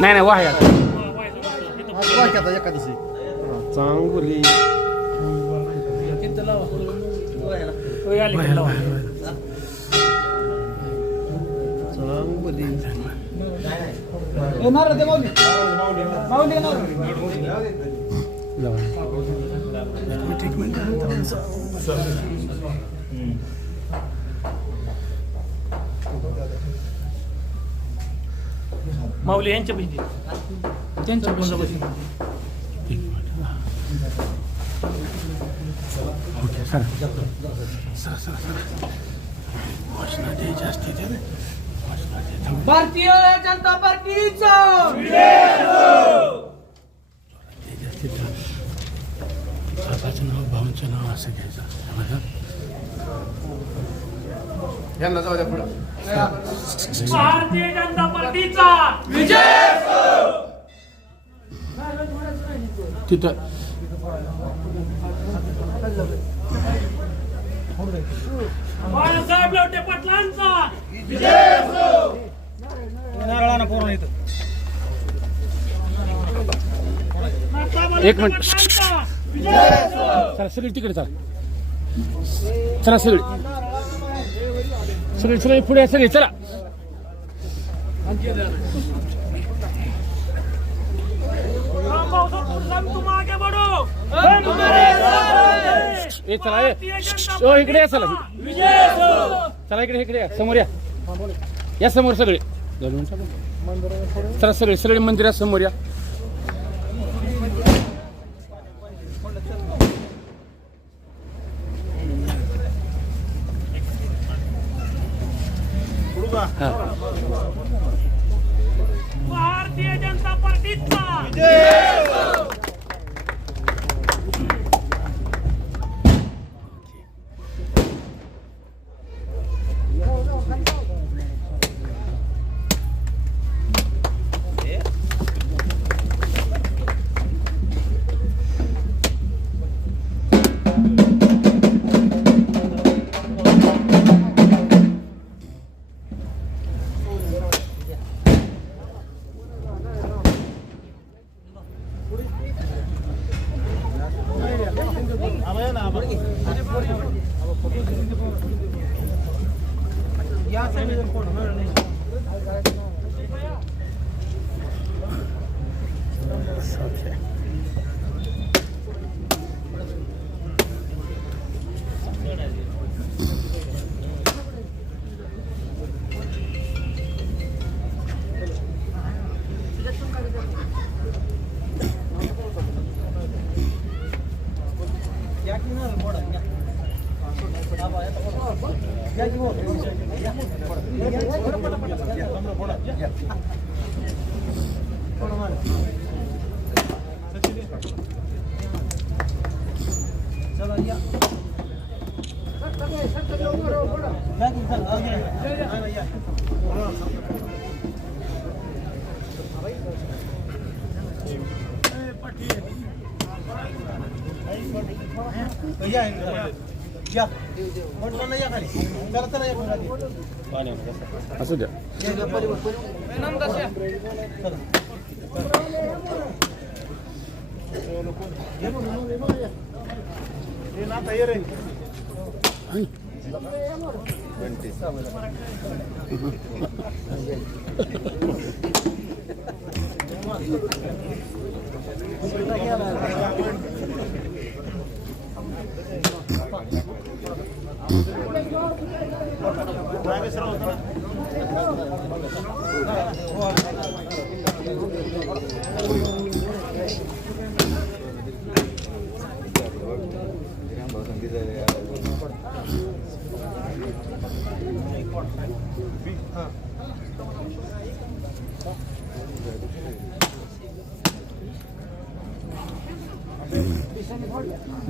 नाही नाही वाह्या एकादशी चांगली माऊली यांच्या पैकी त्यांच्या भारतीय जनता पार्टीचा नाव भाऊंचं नाव असं घ्यायचं यांना जाऊ द्या पुढं भारतीय जनता पार्टीचा विजय तिथं बाळासाहेब लवटे पाटलांचा एक मिनिट चला सगळी तिकडे चला चला सगळी सगळी सगळी पुढे सगळी चला तुम आगे बढ़ो ए चला ए इकडे या चला चला इकडे इकडे या समोर या समोर सगळे चला सगळे सगळे मंदिरात समोर या भारतीय जनता पार्टीचा असू द्या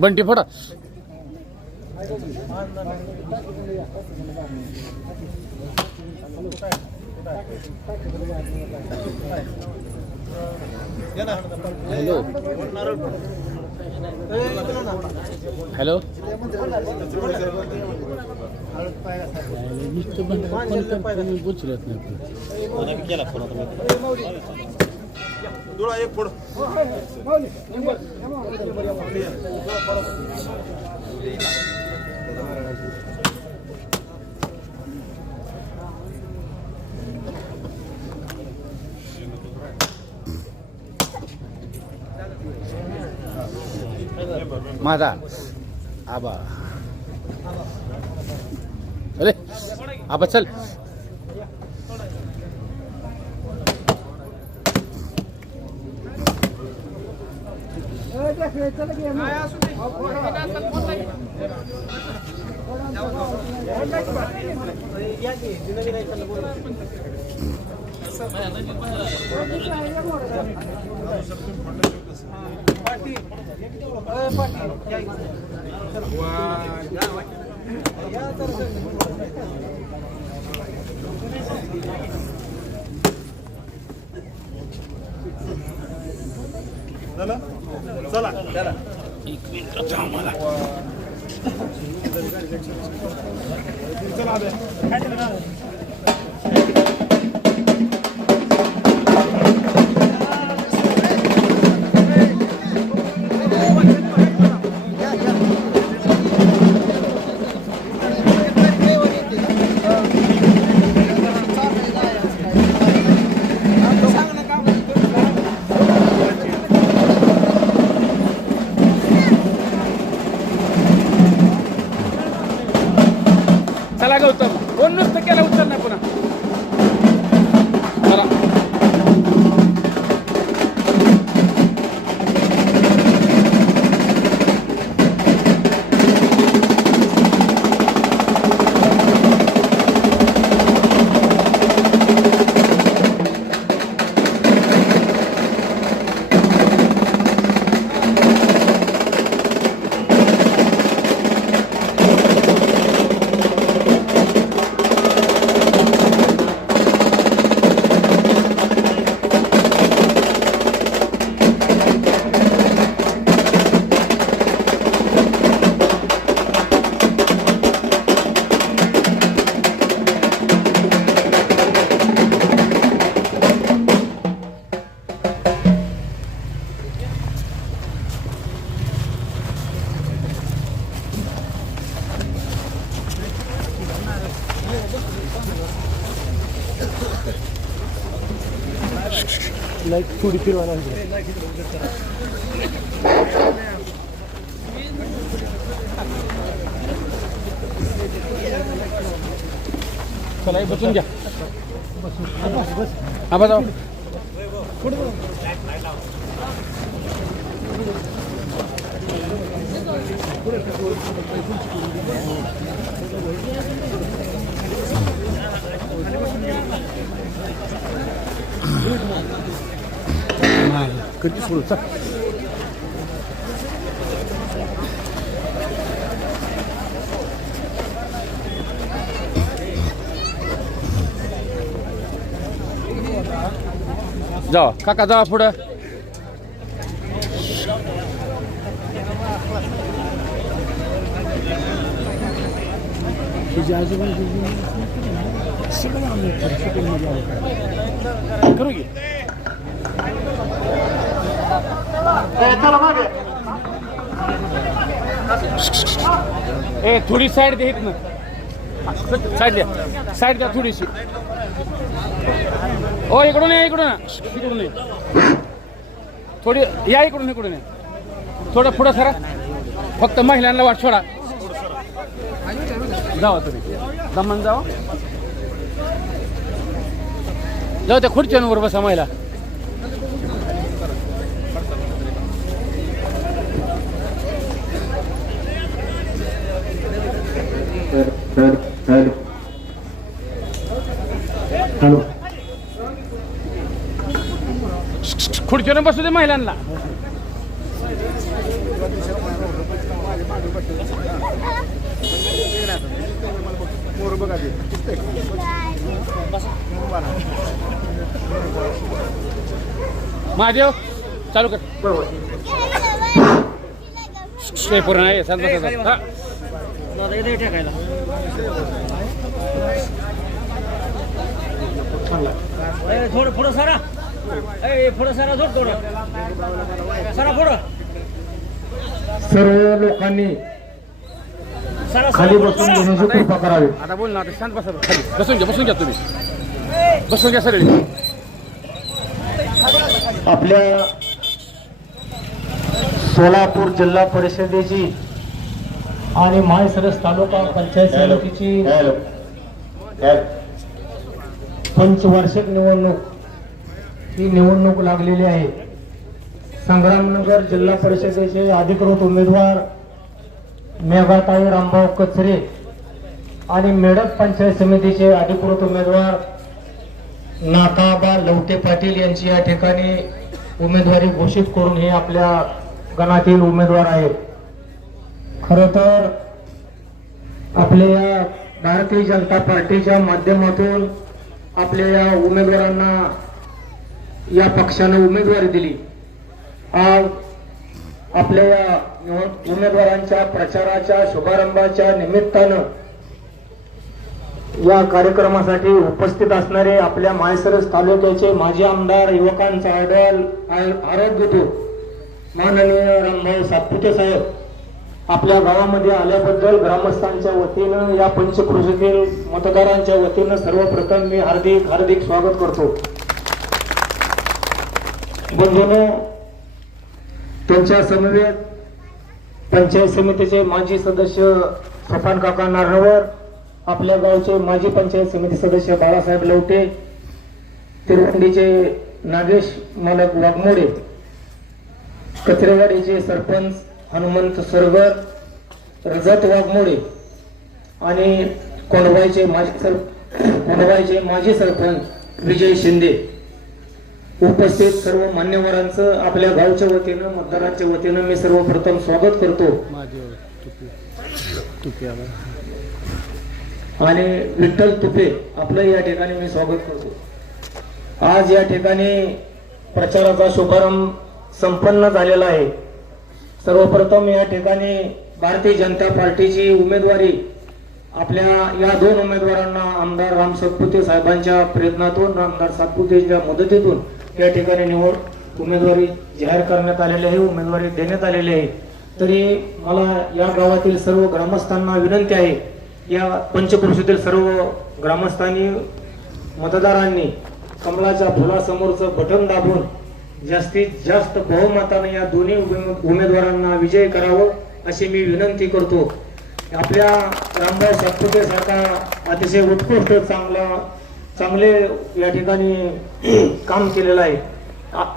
बंटी फोडा हॅलो हॅलो उचलत डोळा एक फोड माझा आबा अरे आबा चल चला चला एक मिनिट आम्हाला चला गौतम कोण नुसतं केला उचल नाही पुन्हा चला थोडी फिरवायला चला बसून घ्या आबा जाऊ कधी सोडू चल जावा काका जावा पुढं करू की ए थोडी साईड दे ना साईड द्या साईड द्या थोडीशी ओ इकडून ये इकडून इकडून ये थोडी या इकडून ये थोडं पुढं सरा फक्त महिलांना वाट सोडा जावा तुम्ही दमन जावा जाऊ त्या खुर्च्यांवर बसा महिला हॅलो खुर्चीवर बसू दे महिलांना महादेव चालू कर हे पूर्ण आहे शांत बसा. हा. थोडं पुढं सरा पुढं सरा थोडं सरा पुढं सर्व लोकांनी सरा खाली बसून घेण्याची कृपा करावी. आता बोल ना आता शांत बसा खाली बसून घ्या तुम्ही बसून घ्या सगळे. आपल्या सोलापूर जिल्हा परिषदेची आणि माळशिरस तालुका पंचायत समितीची पंचवार्षिक निवडणूक ही निवडणूक लागलेली आहे. संग्रामनगर जिल्हा परिषदेचे अधिकृत उमेदवार मेघाताई रामभाऊ कचरे आणि मेडक पंचायत समितीचे अधिकृत उमेदवार नाथाबा लवटे पाटील यांची या ठिकाणी उमेदवारी घोषित करून हे आपल्या गणातील उमेदवार आहेत. खरं तर आपल्या या भारतीय जनता पार्टीच्या माध्यमातून आपल्या या उमेदवारांना या पक्षानं उमेदवारी दिली. आज आपल्या या उमेदवारांच्या प्रचाराच्या शुभारंभाच्या निमित्तानं या कार्यक्रमासाठी उपस्थित असणारे आपल्या माळशिरस तालुक्याचे माजी आमदार युवकांचा आरोग्य माननीय रामभाऊ सातपुते साहेब आपल्या गावामध्ये आल्याबद्दल ग्रामस्थांच्या वतीनं या पंचक्रोशीतील मतदारांच्या वतीनं सर्वप्रथम मी हार्दिक स्वागत करतो. बंधूंनो, त्यांच्या समवेत पंचायत समितीचे माजी सदस्य सफान काका नारनवर, आपल्या गावचे माजी पंचायत समिती सदस्य बाळासाहेब लवटे, तिरवंडीचे नागेश मालक वाघमोडे, कचरेवाडीचे सरपंच हनुमंत सरगर, रजत वाघमोडे आणि कोंडवाईचे माजी सरपंच विजय शिंदे, उपस्थित सर्व मान्यवरांचं आपल्या गावच्या वतीनं मतदारांच्या वतीनं मी सर्वप्रथम स्वागत करतो. आणि विठ्ठल तुपे आपलं या ठिकाणी मी स्वागत करतो. आज या ठिकाणी प्रचाराचा शुभारंभ संपन्न झालेला आहे. सर्वप्रथम या ठिकाणी भारतीय जनता पार्टीची उमेदवारी आपल्या या दोन उमेदवारांना आमदार राम सातपुते साहेबांच्या प्रयत्नातून, आमदार सातपुतेच्या मदतीतून या ठिकाणी उमेदवारी जाहीर करण्यात आलेली आहे, उमेदवारी देण्यात आलेली आहे. तरी मला या गावातील सर्व ग्रामस्थांना विनंती आहे, या पंचक्रोशीतील सर्व ग्रामस्थांनी मतदारांनी कमळाच्या फुलासमोरचं बटन दाबून जास्तीत जास्त बहुमताने या दोन्ही उमेदवारांना विजय करावं अशी मी विनंती करतो. आपल्या रामभाऊ सातपुते सारखा अतिशय उत्कृष्ट चांगले या ठिकाणी काम केलेलं आहे.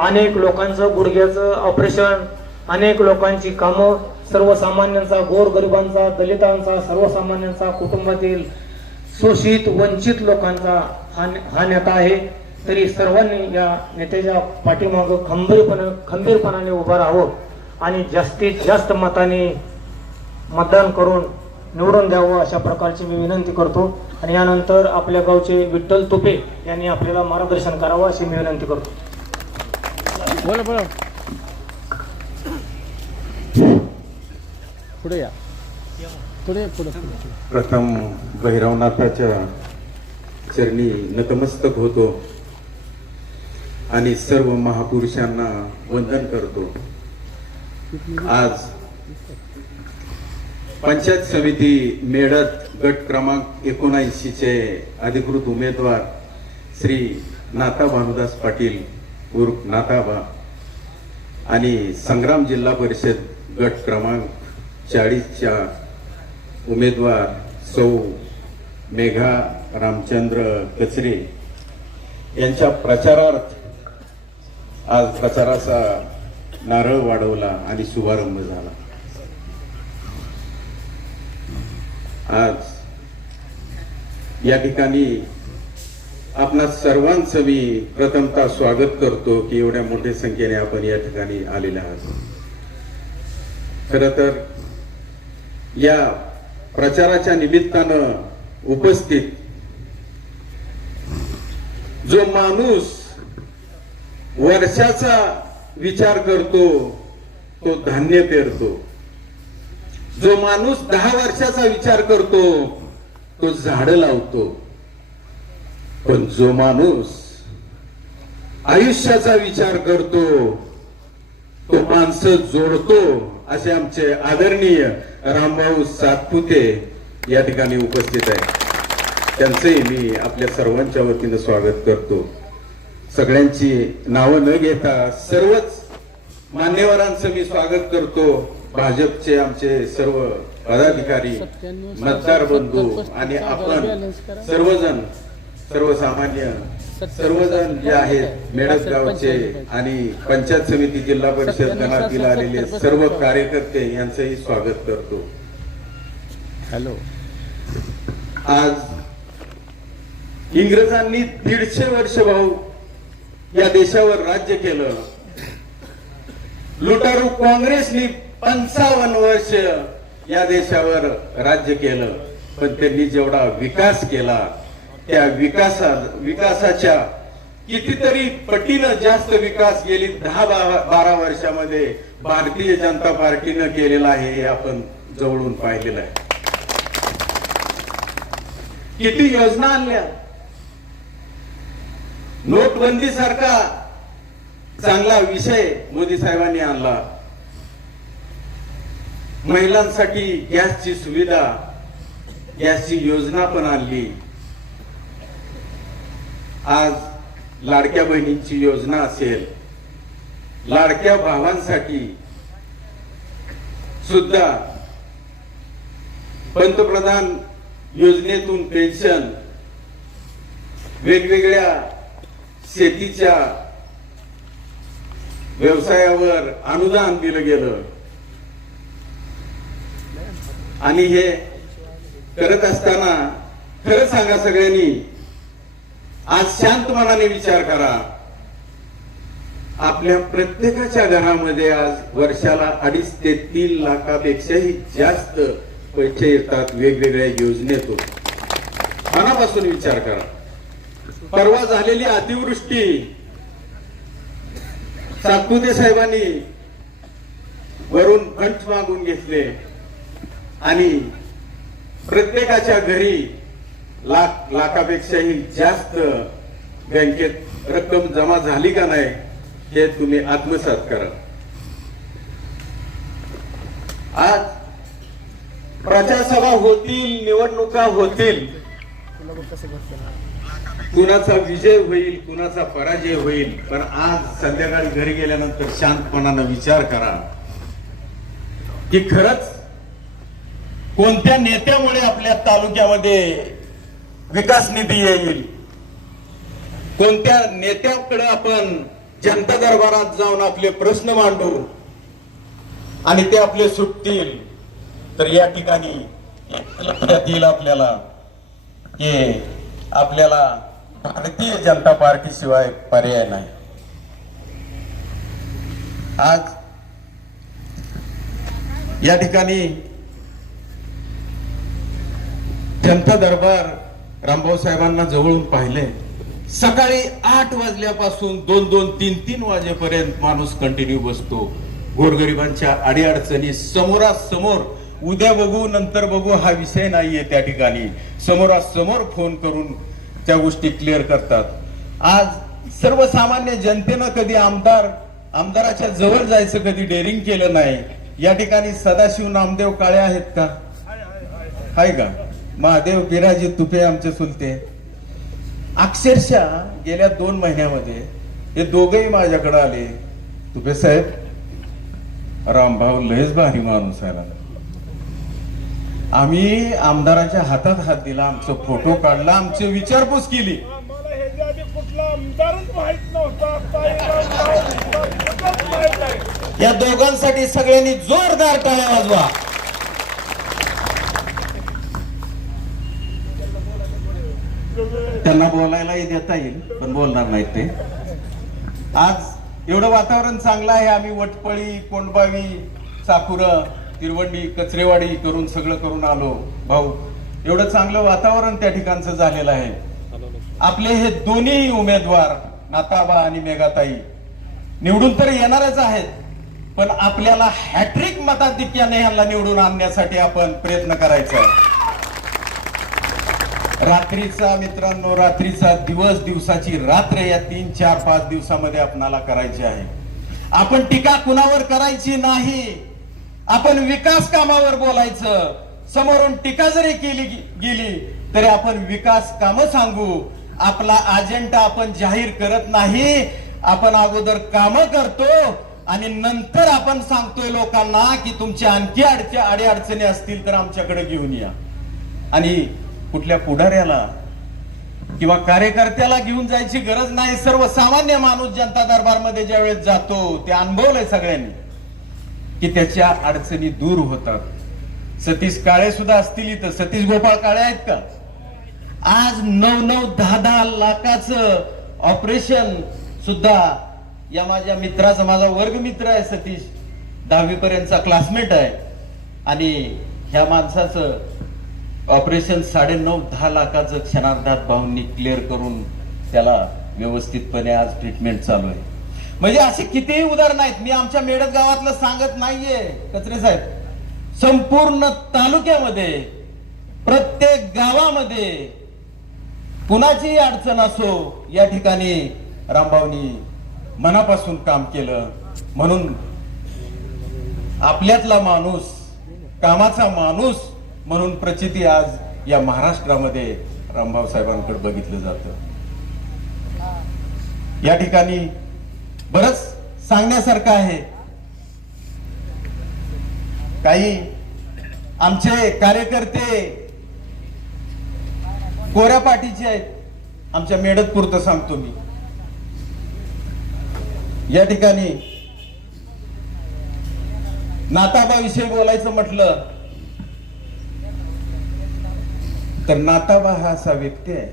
अनेक लोकांचं गुडघ्याचं ऑपरेशन, अनेक लोकांची कामं, सर्वसामान्यांचा, गोरगरिबांचा, दलितांचा, सर्वसामान्यांचा, कुटुंबातील शोषित वंचित लोकांचा हा नेता आहे. तरी सर्वांनी या नेत्याच्या पाठीमागं खंबीरपणाने उभं राहावं आणि जास्तीत जास्त मताने मतदान करून निवडून द्यावं अशा प्रकारची मी विनंती करतो. आणि यानंतर आपल्या गावचे विठ्ठल तुपे यांनी आपल्याला मार्गदर्शन करावं अशी मी विनंती करतो. बोला पुढे या, पुढे. प्रथम भैरवनाथाच्या चरणी नतमस्तक होतो आणि सर्व महापुरुषांना वंदन करतो. आज पंचायत समिती मेडत गट क्रमांक 79 चे अधिकृत उमेदवार श्री नाथा भानुदास पाटील उर्फ नाथाबा आणि संग्राम जिल्हा परिषद गट क्रमांक 40च्या उमेदवार सौ मेघा रामचंद्र कचरे यांच्या प्रचारार्थ आज प्रचाराचा नारळ वाढवला आणि शुभारंभ झाला. आज या ठिकाणी आपणा सर्वांचं मी प्रथमतः स्वागत करतो की एवढ्या मोठ्या संख्येने आपण या ठिकाणी आलेले आहात. खरं तर या प्रचाराच्या निमित्तानं उपस्थित जो माणूस वर्षाचा विचार करतो तो धान्य पेरतो जो माणूस 10 वर्षाचा विचार करतो तो झाडं लावतो, पण जो माणूस आयुष्याचा विचार करतो तो माणसं जोडतो, असे आमचे आदरणीय रामभाऊ सातपुते या ठिकाणी उपस्थित आहे. त्यांचंही मी आपल्या सर्वांच्या वतीनं स्वागत करतो. सगळ्यांची नावं न घेता सर्वच मान्यवरांचं मी स्वागत करतो. भाजपचे आमचे सर्व पदाधिकारी, मतदार बंधू आणि आपण सर्वजण, सर्वसामान्य सर्वजण जे आहेत, मेडस गावचे आणि पंचायत समिती, जिल्हा परिषद गणातील आलेले सर्व कार्यकर्ते यांचंही स्वागत करतो. हॅलो. आज इंग्रजांनी 150 वर्ष भाऊ या देशावर राज्य केलं. लुटारू काँग्रेसनी 55 वर्ष या देशावर राज्य केलं, पण त्यांनी जेवढा विकास केला त्या विकासाच्या कितीतरी पटीनं जास्त विकास गेली 10-12 वर्षामध्ये भारतीय जनता पार्टीनं केलेला आहे, हे आपण जवळून पाहिलेलं आहे. किती योजना आणल्या. नोटबंदी सारखा चांगला विषय मोदी साहेबांनी आणला. महिलांसाठी गॅसची सुविधा, गॅसची योजना पण आणली. आज लाडक्या बहिणींची योजना असेल, लाडक्या भावांसाठी सुद्धा पंतप्रधान योजनेतून पेन्शन, वेगवेगळ्या शेतीच्या व्यवसायावर अनुदान दिलं गेलं. आणि हे करत असताना खरं सांगा सगळ्यांनी, आज शांत मनाने विचार करा. आपल्या प्रत्येकाच्या घरामध्ये आज वर्षाला 2.5 ते 3 लाखापेक्षाही जास्त पैसे येतात वेगवेगळ्या योजनेतून. मनापासून विचार करा. परवा झालेली अतिवृष्टी सातपुते साहेबांनी वरून फंड मागून घेतले आणि प्रत्येकाच्या घरी लाखापेक्षाही जास्त बँकेत रक्कम जमा झाली का नाही हे तुम्ही आत्मसात करा. आज प्रचारसभा होतील, निवडणुका होतील, कुणाचा विजय होईल, कुणाचा पराजय होईल, पण आज संध्याकाळी घरी गेल्यानंतर शांतपणानं विचार करा की खरंच कोणत्या नेत्यामुळे आपल्या तालुक्यामध्ये विकास निधी येईल, कोणत्या नेत्याकडे आपण जनता दरबारात जाऊन आपले प्रश्न मांडू आणि ते आपले सुटतील. तर या ठिकाणी लक्षात येईल आपल्याला की आपल्याला भारतीय जनता पार्टी शिवाय पर्याय नाही. आज या ठिकाणी जनता दरबार रामभाऊ साहेबांना जवळून पाहिले. सकाळी 8 वाजल्यापासून 2-2, 3-3 वाजेपर्यंत माणूस कंटिन्यू बसतो. गोरगरिबांच्या अडीअडचणी समोरासमोर, उद्या बघू नंतर बघू हा विषय नाहीये. त्या ठिकाणी समोरासमोर फोन करून त्या गोष्टी क्लिअर करतात. आज सर्वसामान्य जनतेनं कधी आमदाराच्या जवळ जायचं कधी डेअरिंग केलं नाही. या ठिकाणी सदाशिव नामदेव काळे आहेत का? आहे का? महादेव बिराजी तुपे आमचे चुलते. अक्षरशः गेल्या 2 महिन्यामध्ये हे दोघेही माझ्याकडे आले. तुपे साहेब, रामभाऊ लयच भारी माणूस आहे. आम्ही आमदाराच्या हातात हात दिला, आमचा फोटो काढला, आमची विचारपूस केली. आम्हाला ह्याच्या आधी कुठला आमदारच माहित नव्हता. या दोघांसाठी सगळ्यांनी जोरदार टाळ्या वाजवा. त्यांना बोलायलाही देता येईल, पण बोलणार नाहीत ते. आज एवढं वातावरण चांगलं आहे. आम्ही वटपळी, कोंडबावी, चाकुरं, तिरवंडी, कचरेवाडी करून सगळं करून आलो. भाऊ, एवढं चांगलं वातावरण त्या ठिकाणचं झालेलं आहे. आपले हे दोन्ही उमेदवार नाताबा आणि मेघाताई निवडून तर येणारच आहेत, पण आपल्याला हॅट्रिक मताधिक्याने ह्यांना निवडून आणण्यासाठी आपण प्रयत्न करायचा आहे. रात्रीचा मित्रांनो, रात्रीचा दिवस, दिवसाची रात्र या 3, 4, 5 दिवसामध्ये आपणाला करायची आहे. आपण टीका कुणावर करायची नाही, आपण विकास कामावर बोलायचं. समोरून टीका जरी केली गेली तरी आपण विकास कामं सांगू. आपला अजेंडा आपण जाहीर करत नाही, आपण अगोदर कामं करतो आणि नंतर आपण सांगतोय लोकांना की तुमच्या आणखी अडचणी असतील तर आमच्याकडे घेऊन या. आणि कुठल्या पुढाऱ्याला किंवा कार्यकर्त्याला घेऊन जायची गरज नाही. सर्वसामान्य माणूस जनता दरबारमध्ये ज्यावेळेस जातो ते अनुभवलंय सगळ्यांनी की त्याच्या अडचणी दूर होतात. सतीश काळे सुद्धा असतील इथं. सतीश गोपाळ काळे आहेत का? आज 9-9, 10-10 लाखाचं ऑपरेशन सुद्धा या माझ्या मित्राचा, माझा वर्ग मित्र आहे सतीश, 10वी पर्यंतचा क्लासमेट आहे. आणि ह्या माणसाचं ऑपरेशन 9.5-10 लाखाचं क्षणार्धात भाऊंनी क्लिअर करून त्याला व्यवस्थितपणे आज ट्रीटमेंट चालू आहे. म्हणजे असे कितीही उदाहरण आहेत. मी आमच्या मेडत गावातलं सांगत नाहीये कचरे साहेब, संपूर्ण तालुक्यामध्ये प्रत्येक गावामध्ये कुणाचीही अडचण असो या ठिकाणी रामभाऊनी मनापासून काम केलं. म्हणून आपल्यातला माणूस, कामाचा माणूस म्हणून प्रचिती आज या महाराष्ट्रामध्ये रामभाऊ साहेबांकडे बघितलं जातं. या ठिकाणी बरंच सांगण्यासारखं आहे. काही आमचे कार्यकर्ते कोऱ्या पाठीचे आहेत. आमच्या मेडत पुरतं सांगतो मी. या ठिकाणी नाताबा विषयी बोलायचं म्हटलं तर नाताबा हा असा व्यक्ती आहे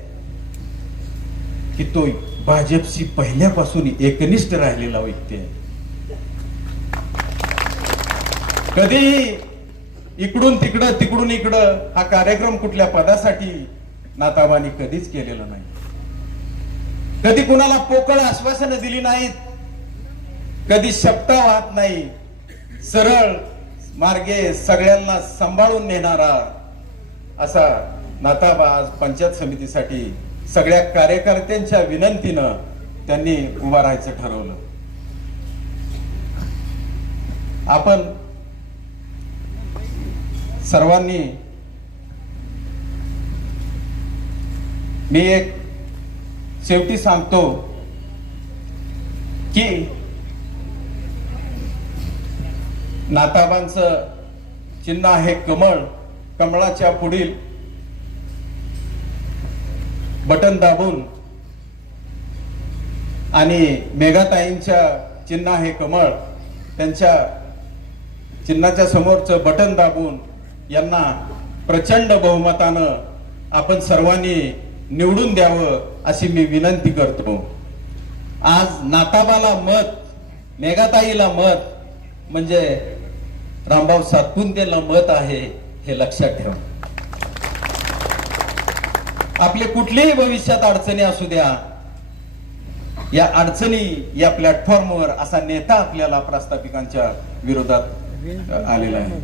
की तो भाजपशी पहिल्यापासून एकनिष्ठ राहिलेला व्यक्ती आहे. कधीही इकडून तिकडं तिकडून इकडं हा कार्यक्रम कुठल्या पदासाठी नाताबानी कधीच केलेला नाही. कधी कुणाला पोकळ आश्वासनं दिली नाहीत, कधी शब्द वाहत नाही. सरळ मार्गे सगळ्यांना सांभाळून नेणारा असा नाताबा आज पंचायत समितीसाठी सगळ्या कार्यकर्त्यांच्या विनंतीनं त्यांनी उभा राहायचं ठरवलं. आपण सर्वांनी मी एक शेवटी सांगतो की नाताबांचं चिन्ह आहे कमळ. कमळाच्या पुढील बटन दाबून आणि मेघाताईंच्या चिन्ह आहे कमळ, त्यांच्या चिन्हाच्या समोरचं बटन दाबून यांना प्रचंड बहुमतानं आपण सर्वांनी निवडून द्यावं अशी मी विनंती करतो. आज नाताबाला मत, मेघाताईला मत म्हणजे रामभाऊ सातपुतेला मत आहे हे लक्षात ठेवा. आपले कुठलेही भविष्यात अडचणी असू द्या, या अडचणी या प्लॅटफॉर्मवर असा नेता आपल्याला प्रस्थापिकांच्या विरोधात आलेला आहे.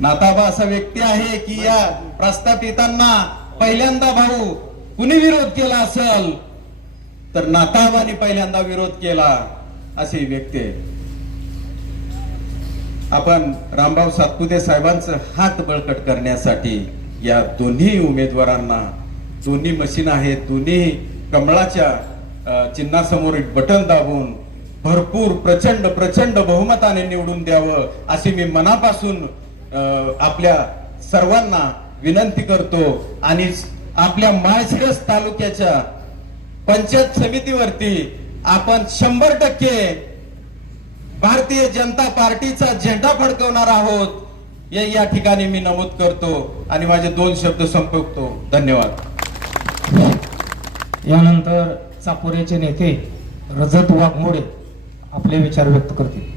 नाताबा असा व्यक्ती आहे की या प्रस्थापितांना पहिल्यांदा भाऊ कुणी विरोध केला असेल तर नाताबानी पहिल्यांदा विरोध केला अशी व्यक्ती आहे. आपण रामभाऊ सातपुते साहेबांचं हात बळकट करण्यासाठी या दोन्ही उमेदवारांना, दोन्ही मशीन आहेत, दोन्ही कमळाच्या चिन्हासमोर बटन दाबून भरपूर प्रचंड बहुमताने निवडून द्यावं अशी मी मनापासून आपल्या सर्वांना विनंती करतो. आणि आपल्या माळशिरस तालुक्याच्या पंचायत समितीवरती आपण 100% भारतीय जनता पार्टीचा झेंडा फडकवणार आहोत हे या ठिकाणी मी नमूद करतो आणि माझे 2 शब्द संपवतो. धन्यवाद. यानंतर चापोऱ्याचे नेते रजत वाघमोडे आपले विचार व्यक्त करतील.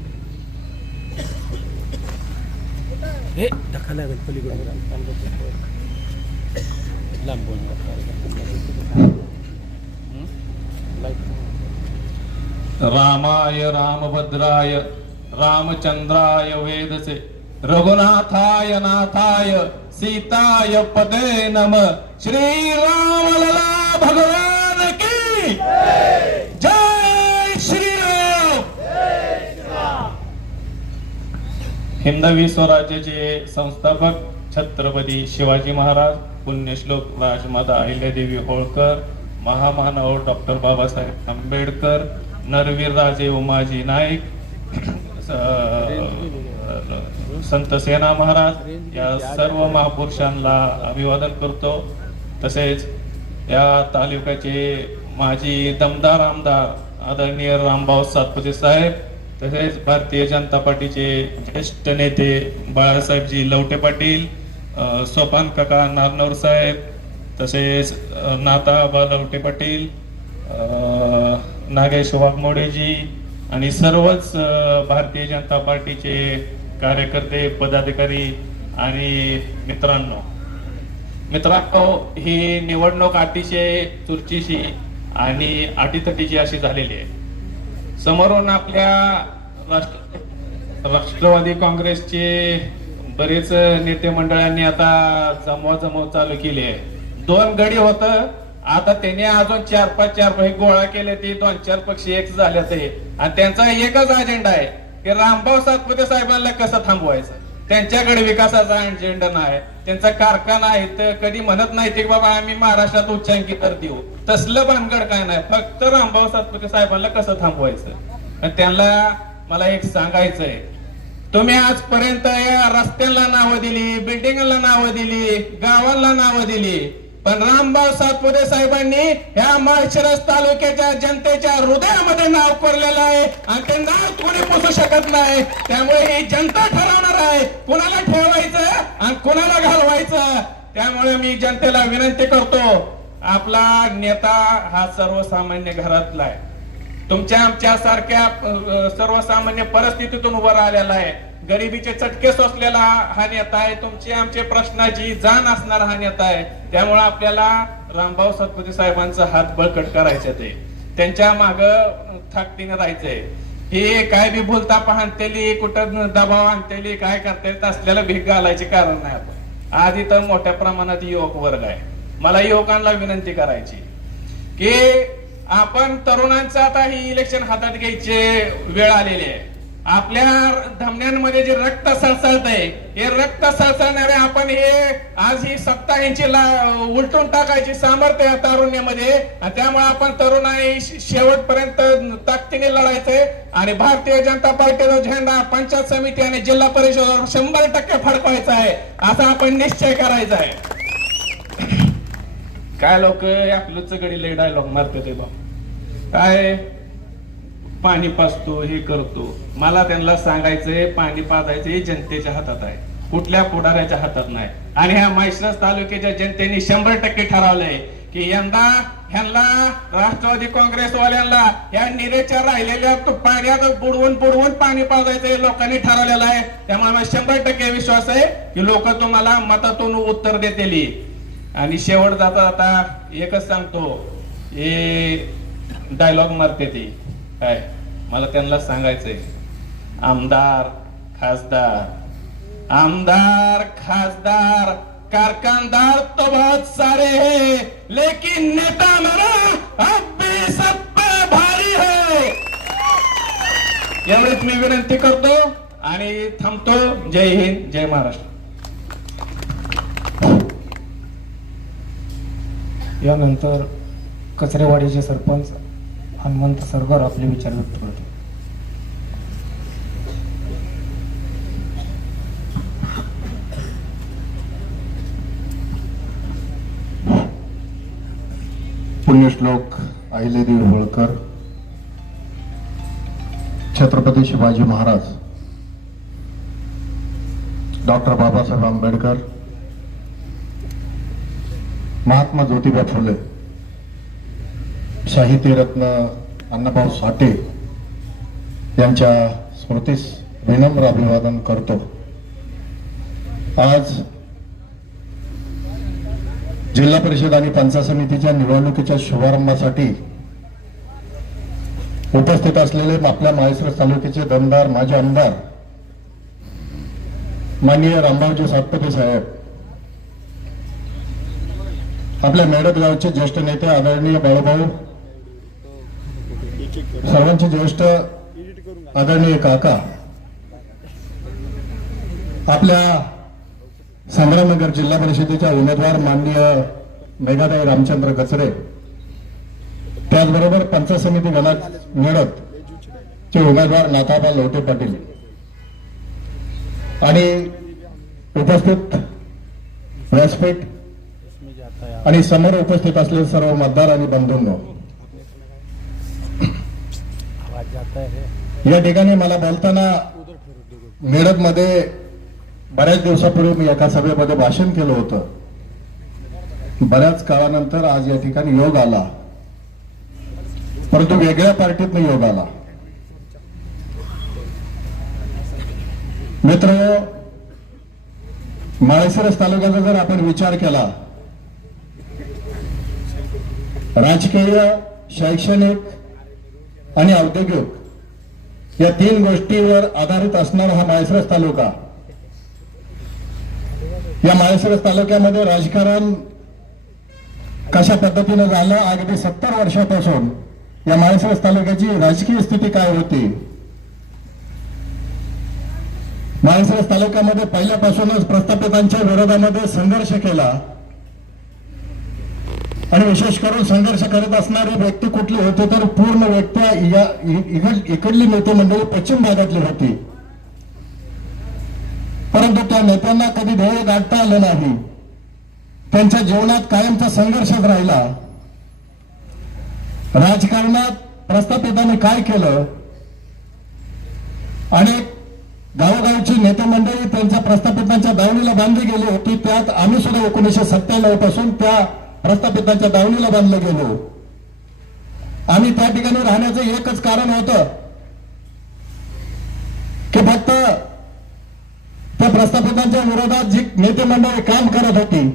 रामाय रामभद्राय रामचंद्राय वेदसे रघुनाथाय नाथाय सीताय पदे नम श्री रामलला भगवान की जय श्रीराम। हिंदवी स्वराज्याचे संस्थापक छत्रपती शिवाजी महाराज, पुण्यश्लोक राजमाता अहिल्यादेवी होळकर, महामानव डॉक्टर बाबासाहेब आंबेडकर, नरवीर राजे उमाजी नाईक, संत सेना महाराज या सर्व महापुरुषांना अभिवादन करतो। तसेच या तालुक्याचे माजी दमदार आमदार आदरणीय रामभाऊ सातपुते साहेब, तसेच भारतीय जनता पार्टीचे ज्येष्ठ नेते बाळासाहेबजी लवटे पाटील, सोपान काका नारनवर साहेब, तसेच नाताबा लवटे पाटील, नागेश वाघमोडेजी आणि सर्वच भारतीय जनता पार्टीचे कार्यकर्ते, पदाधिकारी आणि मित्रांनो, ही निवडणूक अतिशय चुरशीची आणि अटीतटीची अशी झालेली आहे। समोरून आपल्या राष्ट्रवादी काँग्रेसचे बरेच नेते मंडळांनी आता जमवाजमव चालू केली आहे। 2 गडी होत, आता त्यांनी अजून 4-5 गोळा केले, ते 2-4 पक्ष एक झाले ते, आणि त्यांचा एकच अजेंडा आहे की रामभाऊ सातपुते साहेबांना कसं थांबवायचं। त्यांच्याकडे विकासाचा अजेंडा नाही, त्यांचा कारखाना आहे तर कधी म्हणत नाही की बाबा आम्ही महाराष्ट्रात उच्चांकी तर देऊ, तसलं भानगड काय नाही, फक्त रामभाऊ सातपुते साहेबांना कसं थांबवायचं। त्यांना मला एक सांगायचंय, तुम्ही आजपर्यंत या रस्त्यांना नावं दिली, बिल्डिंगला नावं दिली, गावांना नावं दिली, पण रामभाऊ सातपुते साहेबांनी या माळशिरस तालुक्याच्या जनतेच्या हृदयामध्ये नाव कोरलेलं आहे आणि ते नाव कोणी पुसू शकत नाही। त्यामुळे ही जनता ठरवणार आहे कोणाला ठेवायचं आणि कोणाला घालवायचं। त्यामुळे मी जनतेला विनंती करतो, आपला नेता हा सर्वसामान्य घरातला आहे, तुमच्या आमच्या सारख्या सर्वसामान्य परिस्थितीतून उभा राहिलेला आहे, गरिबीचे चटके सोसलेला हा नेता आहे, तुमचे आमचे प्रश्नाची जाण असणारा हा नेता आहे। त्यामुळे आपल्याला रामभाऊ सातपुते साहेबांचा हात बळकट करायचं, ते त्यांच्या माग थाकतीने राहायचंय। हे काय बी बोलता पाहतेली, कुठं दबाव आणतेली, काय करता असल्याला भीक घालायचे कारण नाही। आपण आज इथं मोठ्या प्रमाणात युवक वर्ग आहे, मला युवकांना विनंती करायची की आपण तरुणांचं आता ही इलेक्शन हातात घ्यायचे वेळ आलेली आहे। आपल्या धमन्यांमध्ये जे रक्त सळसळत आहे, हे रक्त सळसळणारे आपण हे आज ही सत्ता यांची उलटून टाकायची सामर्थ्य या तारुण्यामध्ये, त्यामुळे आपण तरुणांनी शेवटपर्यंत ताकदीने लढायचंय आणि भारतीय जनता पार्टीचा झेंडा पंचायत समिती आणि जिल्हा परिषदेवर 100% फडकवायचा आहे, असा आपण निश्चय करायचा आहे। काय लोक आपलंच गडी लय डायलॉग मारते ते बा, काय पाणी पाजतो हे करतो, मला त्यांना सांगायचंय पाणी पाजायचं जनतेच्या हातात आहे, कुठल्या पुढाऱ्याच्या हातात नाही। आणि ह्या माळशिरस तालुक्याच्या जनतेने 100% ठरवलंय की यंदा ह्यांना राष्ट्रवादी काँग्रेसवाल्यांना या निरेच्या राहिलेल्या पाण्यात बुडवून पाणी पाजायचं लोकांनी ठरवलेलं आहे। त्यामुळे मला 100% विश्वास आहे की लोक तुम्हाला मतातून उत्तर देतील। आणि शेवट जाता जाता एकच सांगतो, हे डायलॉग मारते ते काय, मला त्यांना सांगायचंय, आमदार खासदार कारखानदार तो बहुत सारे हैं, लेकिन नेता मेरा अब भी सब पे भारी है। एवढीच मी विनंती करतो आणि थांबतो। जय हिंद, जय महाराष्ट्र। यानंतर कचरेवाडीचे सरपंच हनुमंत सरगर आपले विचार व्यक्त करतो। पुण्यश्लोक अहिल्यादेवी होळकर, छत्रपती शिवाजी महाराज, डॉक्टर बाबासाहेब आंबेडकर, महात्मा ज्योतिबा फुले, साहित्यरत्न अण्णाभाऊ साठे यांच्या स्मृतीस विनम्र अभिवादन करतो। आज जिल्हा परिषद आणि पंचायत समितीच्या निवडणुकीच्या शुभारंभासाठी उपस्थित असलेले आपल्या माळशिरस तालुक्याचे दमदार माजी आमदार माननीय रामभाऊजी सातपुते साहेब, आपल्या मेडत गावचे ज्येष्ठ नेते आदरणीय बाळूभाऊ, सर्वांचे ज्येष्ठ आदरणीय काका, आपल्या संग्रामनगर जिल्हा परिषदेच्या उमेदवार माननीय मेघाताई रामचंद्र गचरे, त्याचबरोबर पंचायत समिती गणात मिळत चे उमेदवार नाथाबा लोटे पाटील आणि उपस्थित व्यासपीठ आणि समोर उपस्थित असलेले सर्व मतदार आणि बंधूंनो, या ठिकाणी मला बोलताना मिरजमध्ये बऱ्याच दिवसापूर्वी मी एका सभेमध्ये भाषण केलं होतं. बऱ्याच काळानंतर आज या ठिकाणी योग आला, परंतु वेगळ्या पार्टीतनं योग आला. मित्र, माळशिरस तालुक्याचा जर आपण विचार केला, राजकीय, शैक्षणिक आणि औद्योगिक या 3 गोष्टीवर आधारित असणारा हा माळशिरस तालुका, या माळशिरस तालुक्यामध्ये राजकारण कशा पद्धतीने झालं, अगदी 70 वर्षापासून या माळशिरस तालुक्याची राजकीय स्थिती काय होती. माळशिरस तालुक्यामध्ये पहिल्यापासूनच प्रस्थापितांच्या विरोधामध्ये संघर्ष केला आणि विशेष करून संघर्ष करत असणारी व्यक्ती कुठली होती तर पूर्ण व्यक्ती या इकडली नेते मंडळी पश्चिम भागातली होती. परंतु त्या नेत्यांना कधी ध्येय गाठता आलं नाही. त्यांच्या जीवनात कायमचा संघर्षच राहिला. राजकारणात प्रस्थापितांनी काय केलं, अनेक गावोगावची नेते मंडळी त्यांच्या प्रस्थापितांच्या दावणीला बांधली गेली होती. त्यात आम्ही सुद्धा 1997 पासून त्या प्रस्थापितांच्या दावणीला बांधले गेलो. आम्ही त्या ठिकाणी राहण्याचं एकच कारण होतं की फक्त त्या प्रस्थापितांच्या विरोधात जी नेते मंडळी काम करत होती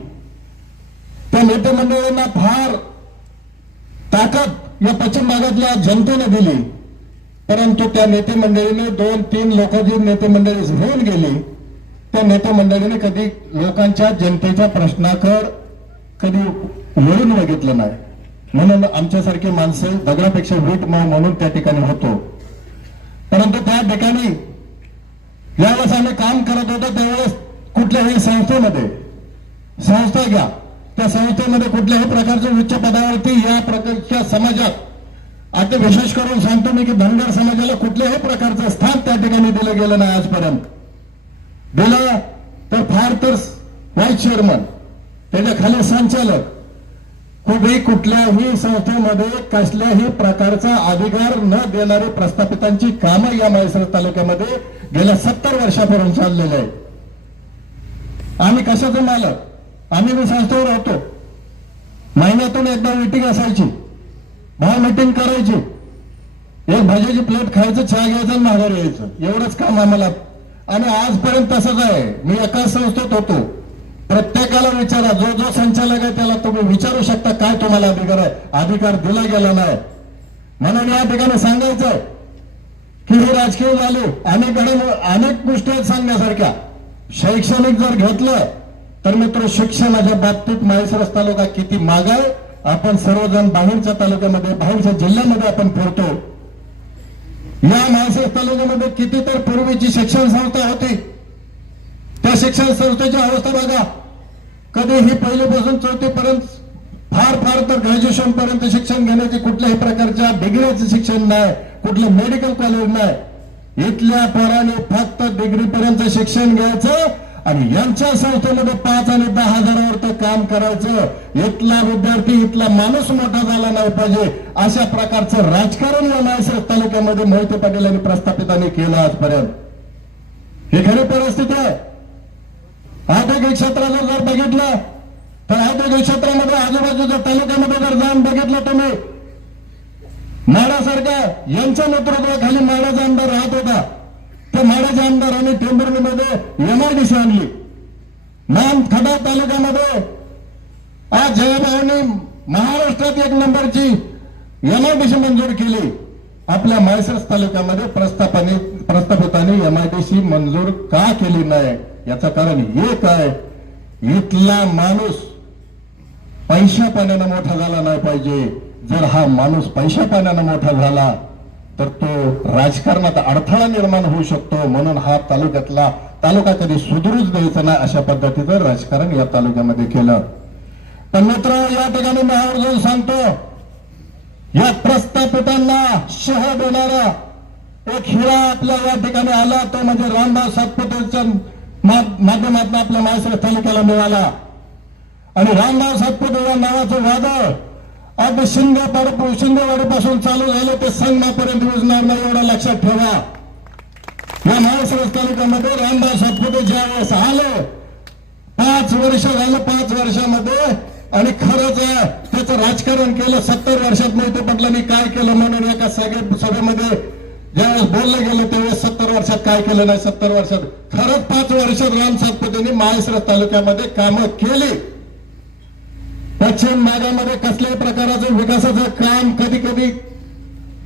त्या नेते मंडळींना फार ताकद या पश्चिम भागातल्या जनतेने दिली. परंतु त्या नेते मंडळीने 2-3 लोक जी नेते मंडळी होऊन गेली, त्या नेते मंडळीने कधी लोकांच्या जनतेच्या प्रश्नाकडे कधी वळून बघितलं नाही. म्हणून आमच्यासारखी माणसं दगडापेक्षा वीट म्हणून त्या ठिकाणी होतो. परंतु त्या ठिकाणी ज्यावेळेस आम्ही काम करत होतो त्यावेळेस कुठल्याही संस्थेमध्ये, संस्था घ्या, त्या संस्थेमध्ये कुठल्याही प्रकारच्या उच्च पदावरती या प्रकारच्या समाजात, आता विशेष करून सांगतो मी की धनगर समाजाला कुठल्याही प्रकारचं स्थान त्या ठिकाणी दिलं गेलं नाही आजपर्यंत. दिलं तर फार तर व्हाईस चेअरमन, त्याच्या खाली संचालक, कुठल्याही संस्थेमध्ये कसल्याही प्रकारचा अधिकार न देणारी प्रस्थापितांची कामं या माळशिरस तालुक्यामध्ये गेल्या 70 वर्षापर्यंत चाललेले आहे. आम्ही कशाचं मालक, आम्ही मी संस्थेवर होतो. महिन्यातून एकदा मीटिंग असायची, मीटिंग करायची, एक भाजीची प्लेट खायचं, चहा घ्यायचं आणि माघारी यायचं, एवढंच काम आम्हाला. आणि आजपर्यंत तसंच आहे. मी एकाच संस्थेत होतो. प्रत्येकाला विचारा, जो जो संचालक आहे त्याला तुम्ही विचारू शकता काय तुम्हाला अधिकार आहे. अधिकार दिला गेला नाही. म्हणून या ठिकाणी सांगायचं की हे राजकीय झाले, अनेक गोष्टी आहेत सांगण्यासारख्या. शैक्षणिक जर घेतलं तर मित्र, शिक्षणाच्या बाबतीत माळशिरस तालुका किती मागाय. आपण सर्वजण बाहेरच्या तालुक्यामध्ये, बाहेरच्या जिल्ह्यामध्ये आपण फिरतो. या माळशिरस तालुक्यामध्ये किती तर पूर्वीची शिक्षण संस्था होती. त्या शिक्षण संस्थेची अवस्था बघा. कधीही पहिलीपासून 4थी पर्यंत, फार तर ग्रॅज्युएशन पर्यंत शिक्षण घेण्याची कुठल्याही प्रकारच्या डिग्रीचं शिक्षण नाही, कुठलं मेडिकल कॉलेज नाही. इथल्या पोराने फक्त डिग्री पर्यंत शिक्षण घ्यायचं आणि यांच्या संस्थेमध्ये 5 आणि 10 हजारावर तर काम करायचं. इथला विद्यार्थी, इथला माणूस मोठा झाला नाही पाहिजे, अशा प्रकारचं राजकारण या माळशिरस तालुक्यामध्ये मोहिते पाटील आणि प्रस्थापितांनी केलं आजपर्यंत. ही खरी परिस्थिती आहे. औद्योगिक क्षेत्राला जर बघितलं तर औद्योगिक क्षेत्रामध्ये आजूबाजूच्या तालुक्यामध्ये जर जाऊन बघितलं तुम्ही, माडासारखा यांच्या नेतृत्वाखाली माडाचा आमदार राहत होता. त्या माडाच्या आमदारांनी टेंभुर्णीमध्ये MIDC आणली. नांदखडा तालुक्यामध्ये आज जयभाऊंनी महाराष्ट्रात 1 नंबरची MIDC मंजूर केली आपल्या म्हैसरस तालुक्यामध्ये प्रस्थापितांनी MIDC मंजूर का केली नाही याचं कारण एक आहे, इथला माणूस पैशा पाण्यानं मोठा झाला नाही पाहिजे. जर हा माणूस पैशा पाण्यानं मोठा झाला तर तो राजकारणात अडथळा निर्माण होऊ शकतो. म्हणून हा तालुका कधी सुधरूच द्यायचा नाही अशा पद्धतीचं राजकारण या तालुक्यामध्ये केलं. पण मित्र, या ठिकाणी मी आवर्जून सांगतो, या प्रस्थापितांना शह देणारा एक हिरा आपल्या या ठिकाणी आला, तो म्हणजे रामभाऊ सातपुतेच्या माध्यमातून आपल्या म्हैसरस तालुक्याला मिळाला. आणि रामभाऊ सातपुते या नावाचं वादळ अगदी शिंदेवाडीपासून चालू झालं ते संगमापर्यंत विजणार नाही, एवढं लक्षात ठेवा. या म्हैसरस तालुक्यामध्ये रामभाऊ सातपुते ज्यावेळेस आले, 5 वर्ष झालं, 5 वर्षामध्ये, आणि खरंच त्याचं राजकारण केलं. 70 वर्षात मोहिते पाटलांनी काय केलं म्हणून एका सभेमध्ये ज्यावेळेस बोललं गेलं त्यावेळेस 70 वर्षात काय केलं नाही. 70 वर्षात खरंच 5 वर्षात राम सातपुतेंनी म्हैसरस तालुक्यामध्ये कामं केली. पश्चिम भागामध्ये कसल्याही प्रकारचं विकासाचं काम, कधी कधी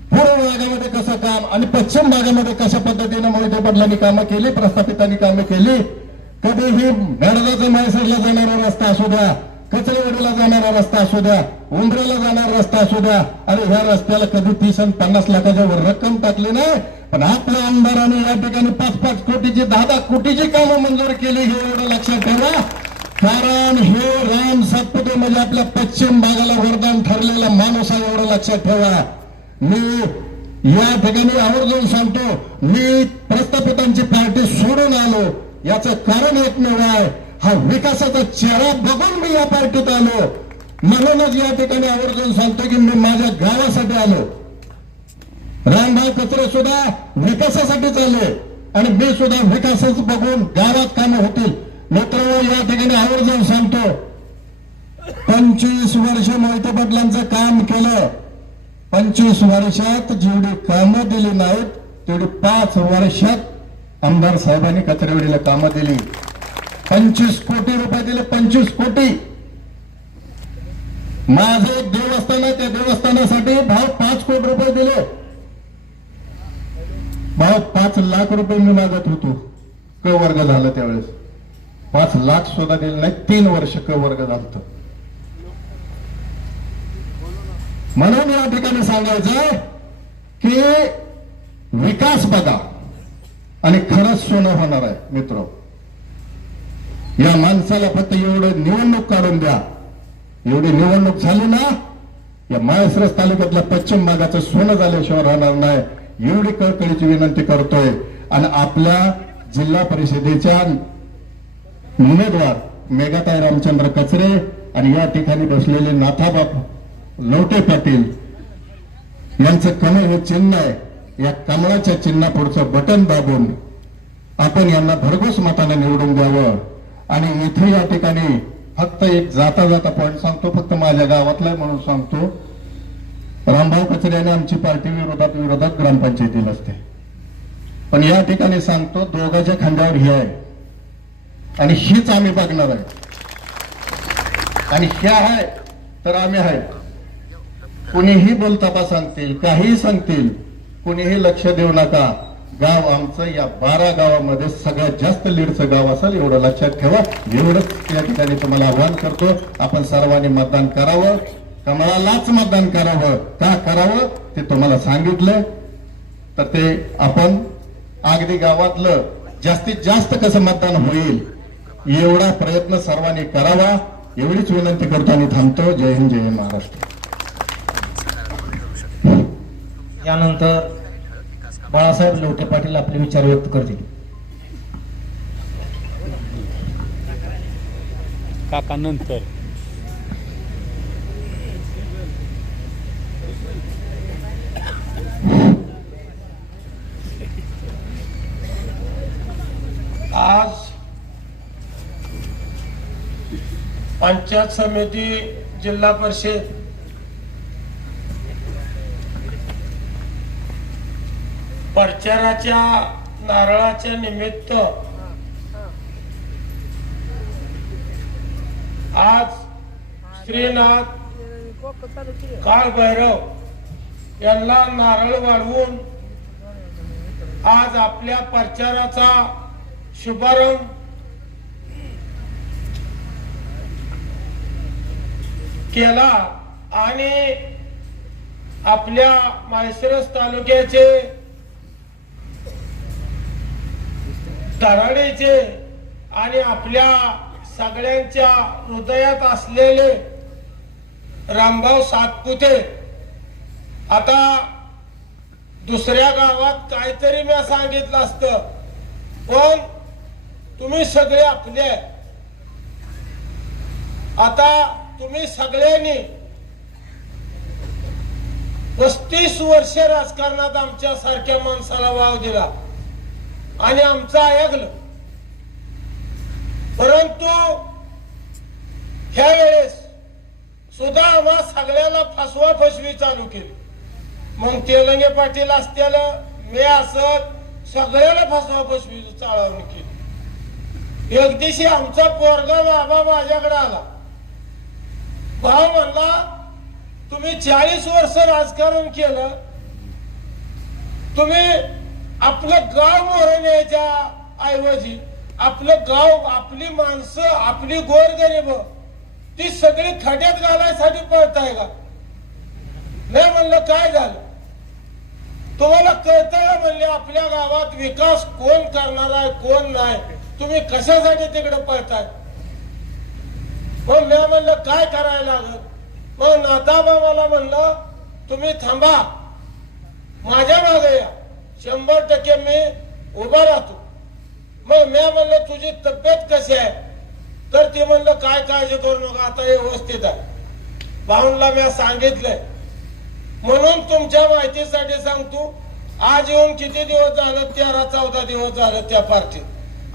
पूर्व भागामध्ये कसं काम आणि पश्चिम भागामध्ये कशा पद्धतीने मोहिते पाटलांनी कामं केली, प्रस्थापितांनी कामं केली. कधीही मेडदाचा म्हैसरला जाणारा रस्ता असू द्या, कचरेवाडीला जाणारा रस्ता असू द्या, उंबऱ्याला जाणारा रस्ता असू द्या, आणि ह्या रस्त्याला कधी 30 आणि 50 लाखाच्या वर रक्कम टाकली नाही. पण आपल्या आमदारांनी या ठिकाणी 5-5 कोटीची 10-10 कोटीची कामं मंजूर केली, हे एवढं लक्षात ठेवा. कारण हे राम सातपुते म्हणजे आपल्या पश्चिम भागाला वरदान ठरलेला माणूस आहे, एवढं लक्षात ठेवा. मी या ठिकाणी आवर्जून सांगतो, मी प्रस्थापितांची पार्टी सोडून आलो याचं कारण एकमेव आहे, हा विकासाचा चेहरा बघून मी या पार्टीत आलो. म्हणूनच या ठिकाणी आवर्जून सांगतो की मी माझ्या गावासाठी आलो. रामभाऊ कचरे सुद्धा विकासासाठीच आले आणि मी सुद्धा विकासच बघून गावात कामं होतील. मित्र, या ठिकाणी आवर्जून सांगतो, 25 वर्ष मोहिते पाटलांचं काम केलं. 25 वर्षात जेवढी कामं दिली नाहीत तेवढी 5 वर्षात आमदार साहेबांनी कचरेवाडीला कामं दिली. 25 कोटी रुपये दिले, 25 कोटी. माझं एक देवस्थान आहे, त्या देवस्थानासाठी भाव 5 कोटी रुपये दिले. भाव 5 लाख रुपये मी मागत होतो, क वर्ग झालं त्यावेळेस. 5 लाख सुद्धा दिले नाही, 3 वर्ष क वर्ग झालं. म्हणून या ठिकाणी सांगायचं की विकास बघा आणि खरंच सोनं होणार आहे. मित्र, या माणसाला फक्त एवढं निवडणूक काढून द्या. एवढी निवडणूक झाली ना, या म्हैसरस तालुक्यातल्या पश्चिम भागाचं सोनं झाल्याशिवाय राहणार नाही, एवढी कळकळीची विनंती करतोय. आणि आपल्या जिल्हा परिषदेच्या उमेदवार मेघाताई रामचंद्र कचरे आणि या ठिकाणी बसलेले नाथाबाप लवटे पाटील यांचं कमळ हे चिन्ह आहे. या कमळाच्या चिन्हापुढचं बटन दाबून आपण यांना भरघोस मताने निवडून द्यावं. आणि इथे या ठिकाणी फक्त एक जाता पॉईंट सांगतो, फक्त माझ्या गावातला आहे म्हणून सांगतो. रामभाऊ कचरे यांनी आमची पार्टी विरोधात ग्रामपंचायतीला असते, पण या ठिकाणी सांगतो, दोघांच्या खांद्यावर ही आहे आणि हीच आम्ही बघणार आहे. आणि ह्या आहे तर आम्ही आहे. कुणीही बोलतापा सांगतील, काहीही सांगतील, कुणीही लक्ष देऊ नका. गाव आमचं या 12 गावामध्ये सगळ्यात जास्त लीडचं गाव असेल, एवढं लक्षात ठेवा. एवढंच या ठिकाणी तुम्हाला आवाहन करतो. आपण सर्वांनी मतदान करावं, कमळालाच मतदान करावं. का करावं ते तुम्हाला सांगितलं. तर ते आपण अगदी गावातलं जास्तीत जास्त कसं मतदान होईल एवढा प्रयत्न सर्वांनी करावा, एवढीच विनंती करतो आणि थांबतो. जय हिंद, जय महाराष्ट्र. यानंतर बाळासाहेब लवटे पाटील आपले विचार व्यक्त करतील. काका नंतर आज पंचायत समिती, जिल्हा परिषद प्रचाराच्या नारळाच्या निमित्त आज श्रीनाथ काळभैरव यांना नारळ वाढवून आज आपल्या प्रचाराचा शुभारंभ केला आणि आपल्या माळशिरस तालुक्याचे तराडीचे आणि आपल्या सगळ्यांच्या हृदयात असलेले रामभाऊ सातपुते आता दुसऱ्या गावात काहीतरी मी सांगितलं असतं, पण तुम्ही सगळे आपले आता तुम्ही सगळ्यांनी 35 वर्ष राजकारणात आमच्या सारख्या माणसाला वाव दिला आणि आमचं ऐकलं, परंतु ह्या वेळेस सुद्धा आम्हा सगळ्याला फसवा फसवी चालू केली. मग तेलंगे पाटील असतील, मी असत, सगळ्याला फसवा फसवी चालवणी केली. एक दिवशी आमचा पोरगा बाबा माझ्याकडे आला, भाऊ म्हणला तुम्ही 40 वर्ष राजकारण केलं, तुम्ही आपलं गाव मोहण्याच्या ऐवजी आपलं गाव, आपली माणसं, आपली गोरगरीब ती सगळी खड्यात घालायसाठी पळताय का? नाही म्हणलं काय झालं, तुम्हाला कळतं का म्हणले आपल्या गावात विकास कोण करणार आहे कोण नाही, तुम्ही कशासाठी तिकडे पळताय? मग मी म्हणलं काय करायला लागल? मग नाताबा मला म्हणलं तुम्ही थांबा, माझ्या मागे या, 100% मी उभा राहतो. मग मी म्हणलं तुझी तब्येत कशी आहे? तर ते म्हणलं काय काळजी करू नका, आता व्यवस्थित आहे. भाऊंला मी सांगितलंय, म्हणून तुमच्या माहितीसाठी सांगतो, आज येऊन किती दिवस झालं? 13-14 दिवस झालं त्या पार्टीत.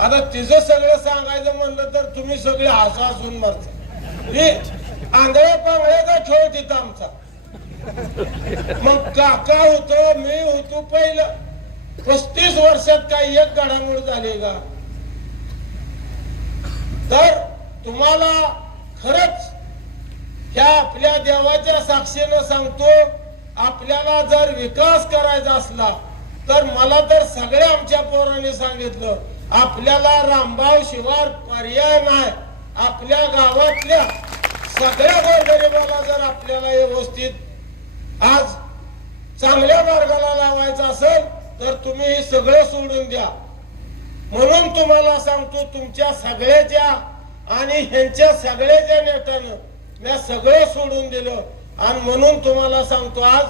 आता तिचं सगळं सांगायचं म्हणलं तर तुम्ही सगळे हसून मरता. आंधळ्या पांगळ्याचा खेळ तिथं आमचा. मग काका होतो, मी होतो, पहिलं 35 वर्षात काही एक घडामोड झाली का? तर तुम्हाला खरंच ह्या आपल्या देवाच्या साक्षीनं सांगतो, आपल्याला जर विकास करायचा असला तर मला तर सगळ्या आमच्या पोरांनी सांगितलं, आपल्याला रामभाऊ शिवार पर्याय नाही. आपल्या गावातल्या सगळ्या गोरगरिबाला जर आपल्याला व्यवस्थित आज चांगल्या मार्गाला लावायचं असेल तर तुम्ही हे सगळं सोडून द्या. म्हणून तुम्हाला सांगतो, तुमच्या सगळ्याच्या आणि ह्यांच्या सगळ्याच्या नेत्यानं मी सगळं सोडून दिलं. आणि म्हणून तुम्हाला सांगतो, आज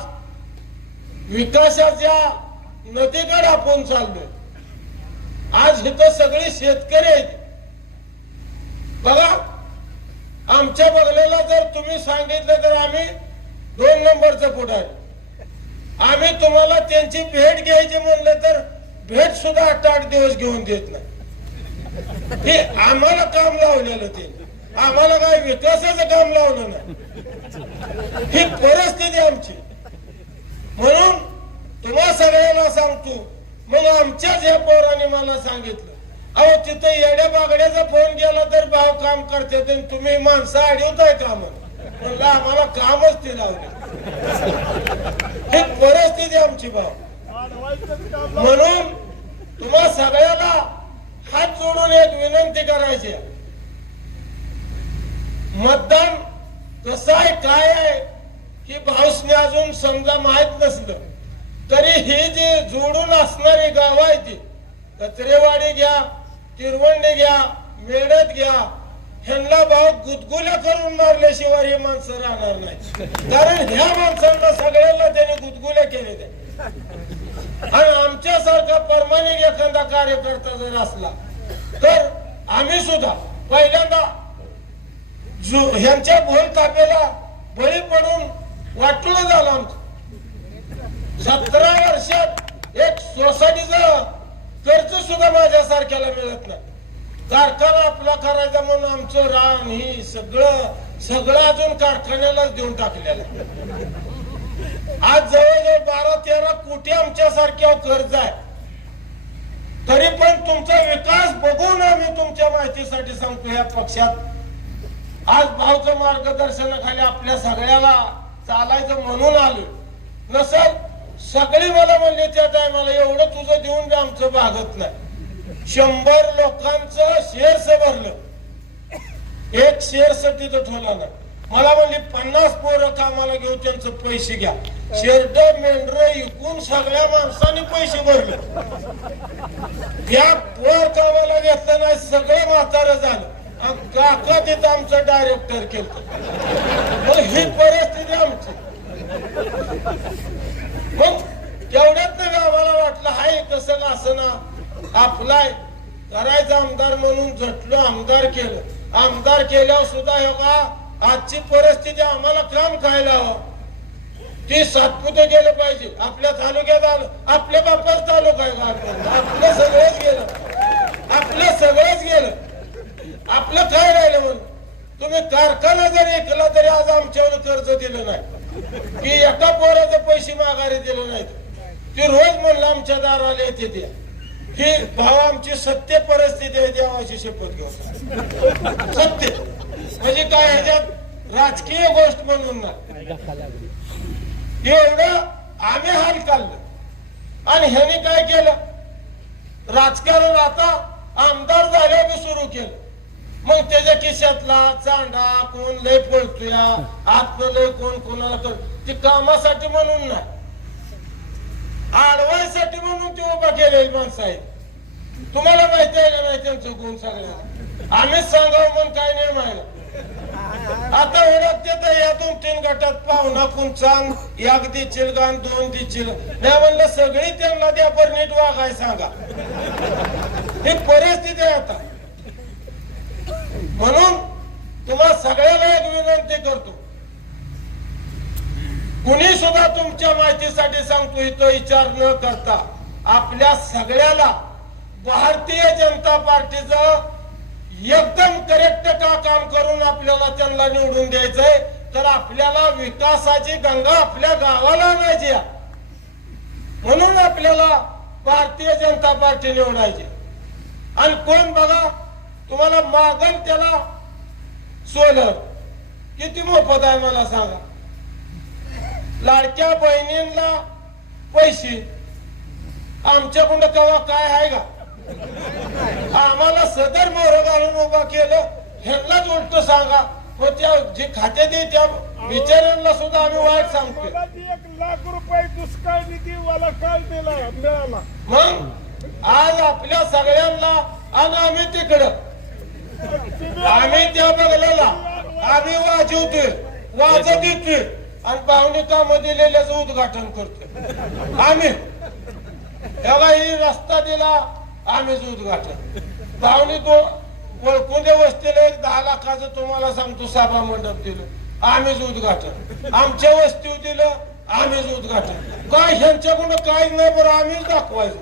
विकासाच्या नदीकडे आपण चाललोय. आज इथं सगळे शेतकरी आहेत बघा. आमच्या बगलेला जर तुम्ही सांगितलं तर आम्ही 2 नंबरचं पुढारी. आम्ही तुम्हाला त्यांची भेट घ्यायची म्हणलं तर भेट सुद्धा 8-8 दिवस घेऊन देत नाही. हे आम्हाला काम लावलेलं, ते आम्हाला काय विकासाचं काम लावलं नाही. ही परिस्थिती आमची. म्हणून तुम्हा सगळ्याला सांगतो, मग आमच्याच ह्या पोराने मला सांगितलं, अहो तिथं येड्या बागड्याचा फोन गेला तर भाव काम करते, तुम्ही माणसं अडवताय का? म्हणलं आम्हाला कामच ते लावले. ही परिस्थिती आमची भाव. म्हणून तुम्हा सगळ्याला हात जोडून एक विनंती करायची, मतदान कसं आहे काय आहे ही भाऊसने अजून समजा माहित नसलं तरी ही जी जोडून असणारी गाव आहे ती कचरेवाडी घ्या, तिरवंडी घ्या, मेडत घ्या, ह्यांना भाव गुदगुल्या करून मारल्याशिवाय हे माणसं राहणार नाही. कारण ह्या माणसांना सगळ्यांना त्याने गुदगुल्या केले ते. आणि आमच्यासारखा प्रामाणिक एखादा कार्यकर्ता जर असला तर आम्ही सुद्धा पहिल्यांदा ह्यांच्या भोल तापेला बळी पडून वाटलं झालं. आमचं 17 वर्षात एक सोसायटीचं कर्ज सुद्धा माझ्यासारख्याला मिळत नाही. कारखाना आपला करायचा म्हणून आमचं रान ही सगळं अजून कारखान्यालाच देऊन टाकलेलं. आज जवळजवळ 12-13 कोटी आमच्यासारख्या कर्ज आहे. तरी पण तुमचा विकास बघून आम्ही तुमच्या माहितीसाठी सांगतो, या पक्षात आज भाऊचं मार्गदर्शनाखाली आपल्या सगळ्याला चालायचं म्हणून आलो. नसल सगळी मला म्हणले त्या टायमाला एवढं तुझं देऊन बी आमचं भागत नाही. 100 लोकांचं शेअर्स भरलं, एक शेअर्स तिथं ठेवला नाही. मला म्हणली 50 पोरं कामाला घेऊ, त्यांचं पैसे घ्या. शेरड मेंढर इकून सगळ्या माणसांनी पैसे भरले. या पोर कामाला घेतलं नाही, सगळं म्हातारं झालं. काका तिथं आमचं डायरेक्टर केलं. मग ही परिस्थिती आमची. मग तेवढ्यात नाही आम्हाला वाटलं हाय कसं असं ना आपलाय करायचं आमदार म्हणून झटलो, आमदार केलं. आमदार केल्यावर सुद्धा हे का आजची परिस्थिती आम्हाला काम खायला हवं. ती सातपुते गेलं पाहिजे. आपल्या तालुक्यात आलं, आपल्या बापाच तालुका आहे का? आपलं सगळंच गेलं, आपलं सगळंच गेलं. आपलं काय राहिलं म्हणून तुम्ही कारखाना जरी ऐकला तरी आज आमच्यावर कर्ज दिलं नाही की एका पोराचे पैसे माघारी दिले नाहीत. ती रोज म्हणलं आमच्या दाराला येते ते ही भाव आमची सत्य परिस्थिती आहे. देवाची शपथ घेऊन सत्य म्हणजे काय ह्याच्यात राजकीय गोष्ट म्हणून नाही. एवढं आम्ही हाल काढलं आणि ह्याने काय केलं, राजकारण आता आमदार झाल्यावर मी सुरू केलं. मग त्याच्या खिशातला चांडा कोण लय पळतोय, आतनं लय कोण कोणाला कर, ती कामासाठी म्हणून नाही, आडवायसाठी म्हणून ती उभा केलेली माणसं आहेत. तुम्हाला माहिती आहे का नाही त्यांचं गुण सगळ्यांना? आम्हीच सांगावं म्हणून काय नाही माहिती. आता ओळखते तर या 2-3 गटात पाहुणा कुंचान, एक दिचिल गान 2 दिचिल नाही म्हणलं, सगळी त्यांना द्या पर नीट वागाय सांगा. ही परिस्थिती आहे आता. म्हणून तुम्हाला सगळ्याला एक विनंती करतो, कुणी सुद्धा तुमच्या माहितीसाठी सांगतो, इथं विचार न करता आपल्या सगळ्याला भारतीय जनता पार्टीचं एकदम करेक्ट का काम करून आपल्याला त्यांना निवडून द्यायचंय. तर आपल्याला विकासाची गंगा आपल्या गावाला आणायची, म्हणून आपल्याला भारतीय जनता पार्टी निवडायची. आणि कोण बघा तुम्हाला मागल त्याला सोलर किती मोफत आहे मला सांगा. लाडक्या बहिणींना पैसे आमच्याकडं कवा काय आहे का? आम्हाला सदर मोहर घालून उभा केलं, ह्यांनाच उलट सांगा. मग त्या जे खात्यात आहे त्या बिचाऱ्यांना सुद्धा आम्ही वाईट सांगतो. 1 लाख रुपये दुष्काळ निधी मला काल मिळाला. मग आज आपल्या सगळ्यांना आणि आम्ही तिकडं आम्ही त्या बघलेला आम्ही वाजवतोय, वाजत येतोय आणि पाहुणे काम दिलेल्याचं उद्घाटन करतोय आम्ही. तेव्हा ही रस्ता दिला आम्हीच उद्घाटन. पाहुणे तो ओळखून दे वस्तीला 10 लाखाचं तुम्हाला सांगतो सभा मंडप दिलं, आम्हीच उद्घाटन. आमच्या वस्तीवर दिलं, आम्हीच उद्घाटन. काय ह्यांच्याकडून काय नाही बरं आम्हीच दाखवायचं.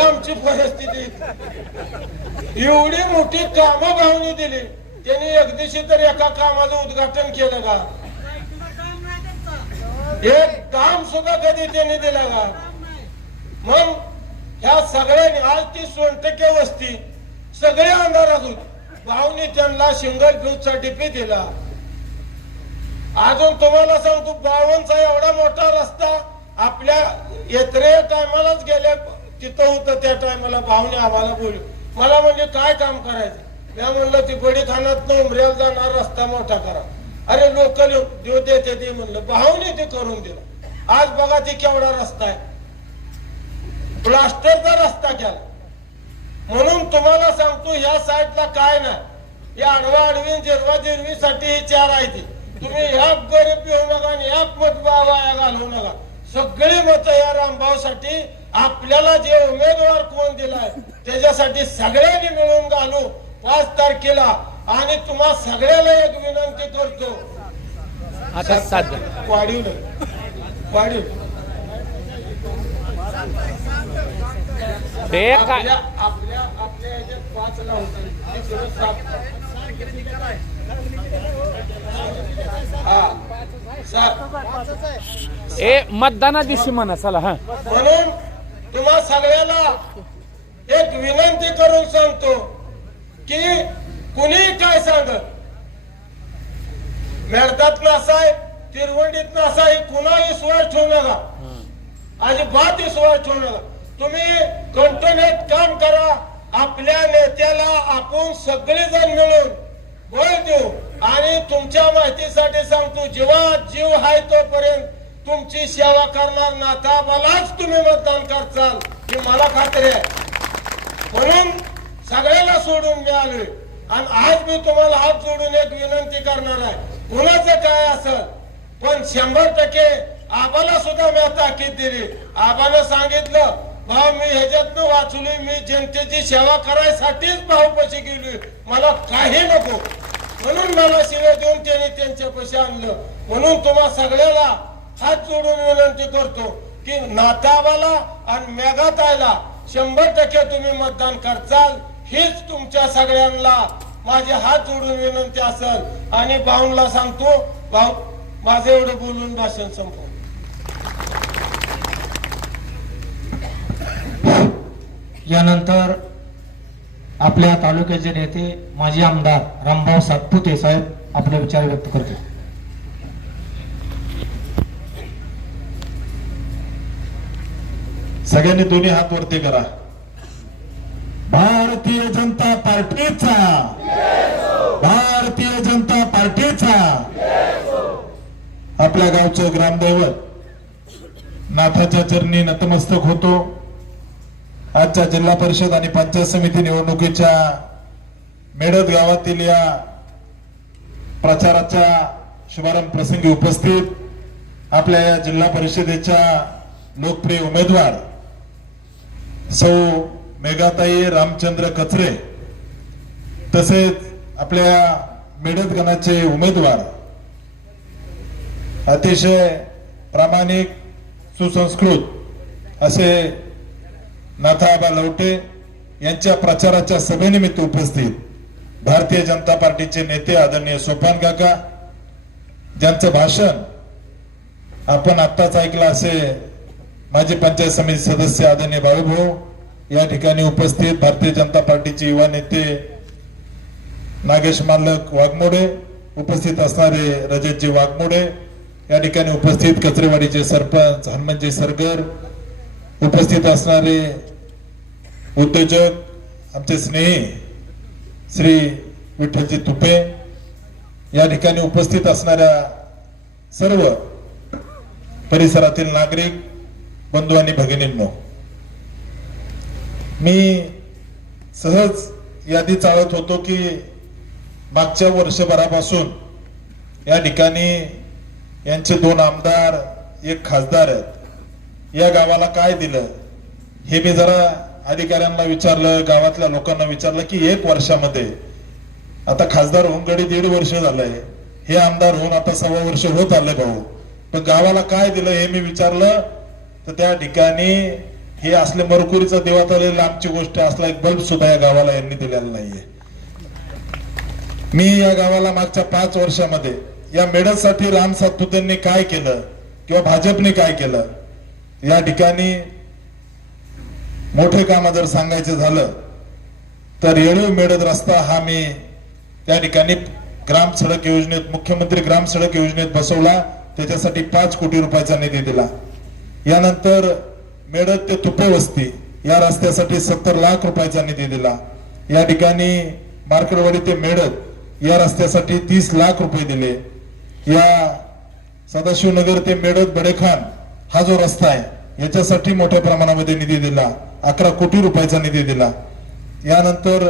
आमची परिस्थिती एवढी मोठी कामं भावनी दिली, त्यांनी एक दिवशी तर एका कामाचं उद्घाटन केलं का? एक काम सुद्धा कधी त्यांनी दिलं का? मग ह्या सगळ्यांनी आज ती 100% वस्ती सगळे अंधारात होती. भावनी त्यांना सिंगल फ्यूजचा डीपी दिला. अजून तुम्हाला सांगतो 52चा एवढा मोठा रस्ता आपल्या येत्रे टायमालाच गेल्या तिथं होतं. त्या टायमाला भावने आम्हाला बोलू, मला म्हणजे काय काम करायचं. मी म्हणलं ती बडी खानात उमऱ्याला जाणार रस्ता मोठा करा. अरे लोकल देव देते ते म्हणलं, भावने ते करून दिलं. आज बघा ती केवढा रस्ता आहे, प्लास्टरचा रस्ता केला. म्हणून तुम्हाला सांगतो या साईडला काय नाही, या आडवा आडवी जिरवा जिरवीसाठी ही 4 आहे ती. तुम्ही ह्या गरीब येऊ नका आणि ह्या मत वाया घालवू नका. सगळी मत या रामभाऊसाठी, आपल्याला जे उमेदवार कोण दिलाय त्याच्यासाठी सगळ्यांनी मिळून घालू 5 तारखेला. आणि तुम्हा सगळ्याला एक विनंती करतो, वाढीव आपल्या याच्यात 5 लावतात. मतदाना दिवशी म्हणा चला. हा म्हणून तुम्हा सगळ्याला एक विनंती करून सांगतो की कुणी काय सांगत मेळतात ना साहेब तिरवंडीत असा हे कुणा विश्वास ठेवू नका, अजिबात विश्वास ठेवू नका. तुम्ही कंटिन्यूट काम करा. आपल्या नेत्याला आपण सगळेजण मिळून बळ देऊ. आणि तुमच्या माहितीसाठी सांगतो, जीवात जीव आहे तोपर्यंत तुमची सेवा करणार नाथाबालाच तुम्ही मतदान करचाल ही मला खात्री आहे. म्हणून सगळ्याला सोडून मी आलोय. आणि आज मी तुम्हाला हात जोडून एक विनंती करणार आहे. कुणाचं काय असेल पण 100% आबाला सुद्धा मी ताकीद दिली. आबानं सांगितलं, भाऊ मी ह्याच्यातनं वाचलोय, मी जनतेची सेवा करायसाठीच भाऊपाशी गेलोय, मला काही नको. म्हणून मला शिव्या देऊन त्यांनी त्यांच्यापाशी आणलं. म्हणून तुम्हा सगळ्याला हात जोडून विनंती करतो की नाथाबाला आणि मेघाताईला 100% तुम्ही मतदान करचाल हीच तुमच्या सगळ्यांना माझे हात जोडून विनंती असेल. आणि भाऊंला सांगतो, भाऊ माझं एवढं बोलून भाषण संपव. यानंतर आपल्या तालुक्याचे नेते माजी आमदार रामभाऊ सातपुते साहेब आपले विचार व्यक्त करतील. सगळ्यांनी दोन्ही हात वरती करा. भारतीय जनता पार्टीचा, भारतीय जनता पार्टीचा. आपल्या गावचं ग्रामदैवत नाथाच्या चरणी नतमस्तक होतो. आजच्या जिल्हा परिषद आणि पंचायत समिती निवडणुकीच्या मेडद गावातील या प्रचाराच्या शुभारंभ प्रसंगी उपस्थित आपल्या या जिल्हा परिषदेच्या लोकप्रिय उमेदवार सौ मेघाताई रामचंद्र कचरे, तसेच आपल्या मेडद गणाचे उमेदवार अतिशय प्रामाणिक सुसंस्कृत असे नाथाबा लवटे यांच्या प्रचाराच्या सभेनिमित्त उपस्थित भारतीय जनता पार्टीचे नेते आदरणीय सोपान काका, ज्यांचं भाषण आपण आत्ताच ऐकलं असे माजी पंचायत समिती सदस्य आदरणीय बाळूभाऊ, या ठिकाणी उपस्थित भारतीय जनता पार्टीचे युवा नेते नागेश मालक वाघमोडे, उपस्थित असणारे रजतजी वाघमोडे, या ठिकाणी उपस्थित कचरेवाडीचे सरपंच हनुमंतजी सरगर, उपस्थित असणारे उद्योजक आमचे स्नेही श्री विठ्ठलजी तुपे, या ठिकाणी उपस्थित असणाऱ्या सर्व परिसरातील नागरिक बंधू आणि भगिनींनो, मी सहज यादी चालत होतो की मागच्या वर्षभरापासून या ठिकाणी यांचे 2 आमदार 1 खासदार आहेत. या गावाला काय दिलं हे मी जरा अधिकाऱ्यांना विचारलं, गावातल्या लोकांना विचारलं की 1 वर्षामध्ये, आता खासदार होऊन गडी 1.5 वर्ष झालंय, हे आमदार होऊन आता 1.25 वर्ष होत आले भाऊ, पण गावाला काय दिलं हे मी विचारलं तर त्या ठिकाणी हे असले मरकुरीचा देवात आलेली लांबची गोष्ट असला एक बल्ब सुद्धा या गावाला यांनी दिलेला नाहीये. मी या गावाला मागच्या 5 वर्षामध्ये या मेडलसाठी राम सातपुतेंनी काय केलं किंवा भाजपने काय केलं, या ठिकाणी मोठे काम जर सांगायचं झालं तर येळूर मेडद रस्ता हा मी त्या ठिकाणी ग्राम सडक योजनेत, मुख्यमंत्री ग्राम सडक योजनेत बसवला, त्याच्यासाठी 5 कोटी रुपयाचा निधी दिला. यानंतर मेडद ते तुपे वस्ती या रस्त्यासाठी 70 लाख रुपयाचा निधी दिला. या ठिकाणी मार्केटवाडी ते मेडद या रस्त्यासाठी 30 लाख रुपये दिले. या सदाशिवनगर ते मेडद बडेखान हा जो रस्ता आहे याच्यासाठी मोठ्या प्रमाणामध्ये निधी दिला, 11 कोटी रुपयाचा निधी दिला. यानंतर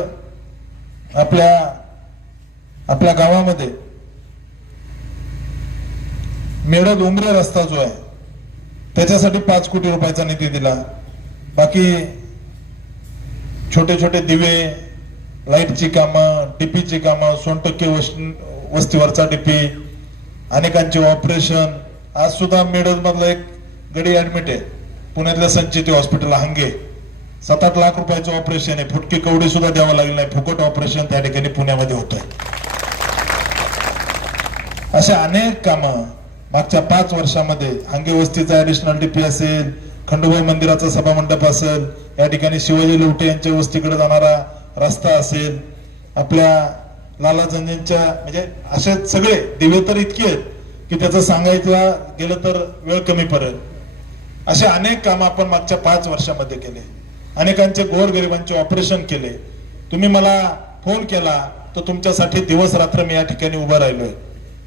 आपल्या गावामध्ये मेडद उमरे रस्ता जो आहे त्याच्यासाठी 5 कोटी रुपयाचा निधी दिला. बाकी छोटे छोटे दिवे, लाईटची कामं, डीपीची कामं, 100% वस्तीवरचा डीपी, अनेकांचे ऑपरेशन. आज सुद्धा मेडद मधला एक गडी ऍडमिट आहे पुण्यातल्या संचिती हॉस्पिटल हांगे, 7-8 लाख रुपयाचं ऑपरेशन आहे, फुटकी कवडी सुद्धा द्यावं लागलं नाही, फुकट ऑपरेशन त्या ठिकाणी पुण्यामध्ये होत आहे. अशा अनेक कामं मागच्या 5 वर्षामध्ये हांगे वस्तीचा ऍडिशनल डीपी असेल, खंडोबाई मंदिराचा सभामंडप असेल, या ठिकाणी शिवाजी लवटे यांच्या वस्तीकडे जाणारा रस्ता असेल, आपल्या लाला जंजींच्या, म्हणजे असे सगळे दिवे तर इतके आहेत की त्याचं सांगायचं गेलं तर वेळ कमी पडेल. असे अनेक काम आपण मागच्या 5 वर्षामध्ये केले. अनेकांचे गोरगरिबांचे ऑपरेशन केले. तुम्ही मला फोन केला तर तुमच्यासाठी दिवस रात्र मी या ठिकाणी उभं राहिलोय.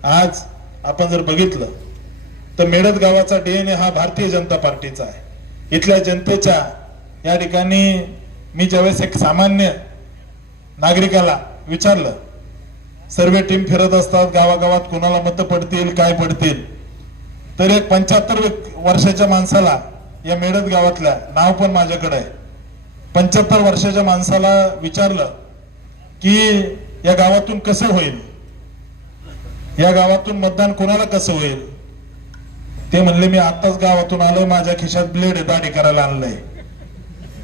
आज आपण जर बघितलं तर मेडद गावाचा DNA हा भारतीय जनता पार्टीचा आहे. इथल्या जनतेच्या या ठिकाणी मी ज्यावेळेस एक सामान्य नागरिकाला विचारलं, सर्वे टीम फिरत असतात गावागावात, कोणाला मतं पडतील काय पडतील, तर एक 75 वर्षाच्या माणसाला या मेडद गावातल्या, नाव पण माझ्याकडे आहे, 75 वर्षाच्या माणसाला विचारलं की या गावातून कसं होईल, या गावातून मतदान कोणाला कसं होईल. ते म्हणले मी आताच गावातून आलो, माझ्या खिशात ब्लेड दाढी करायला आणलंय,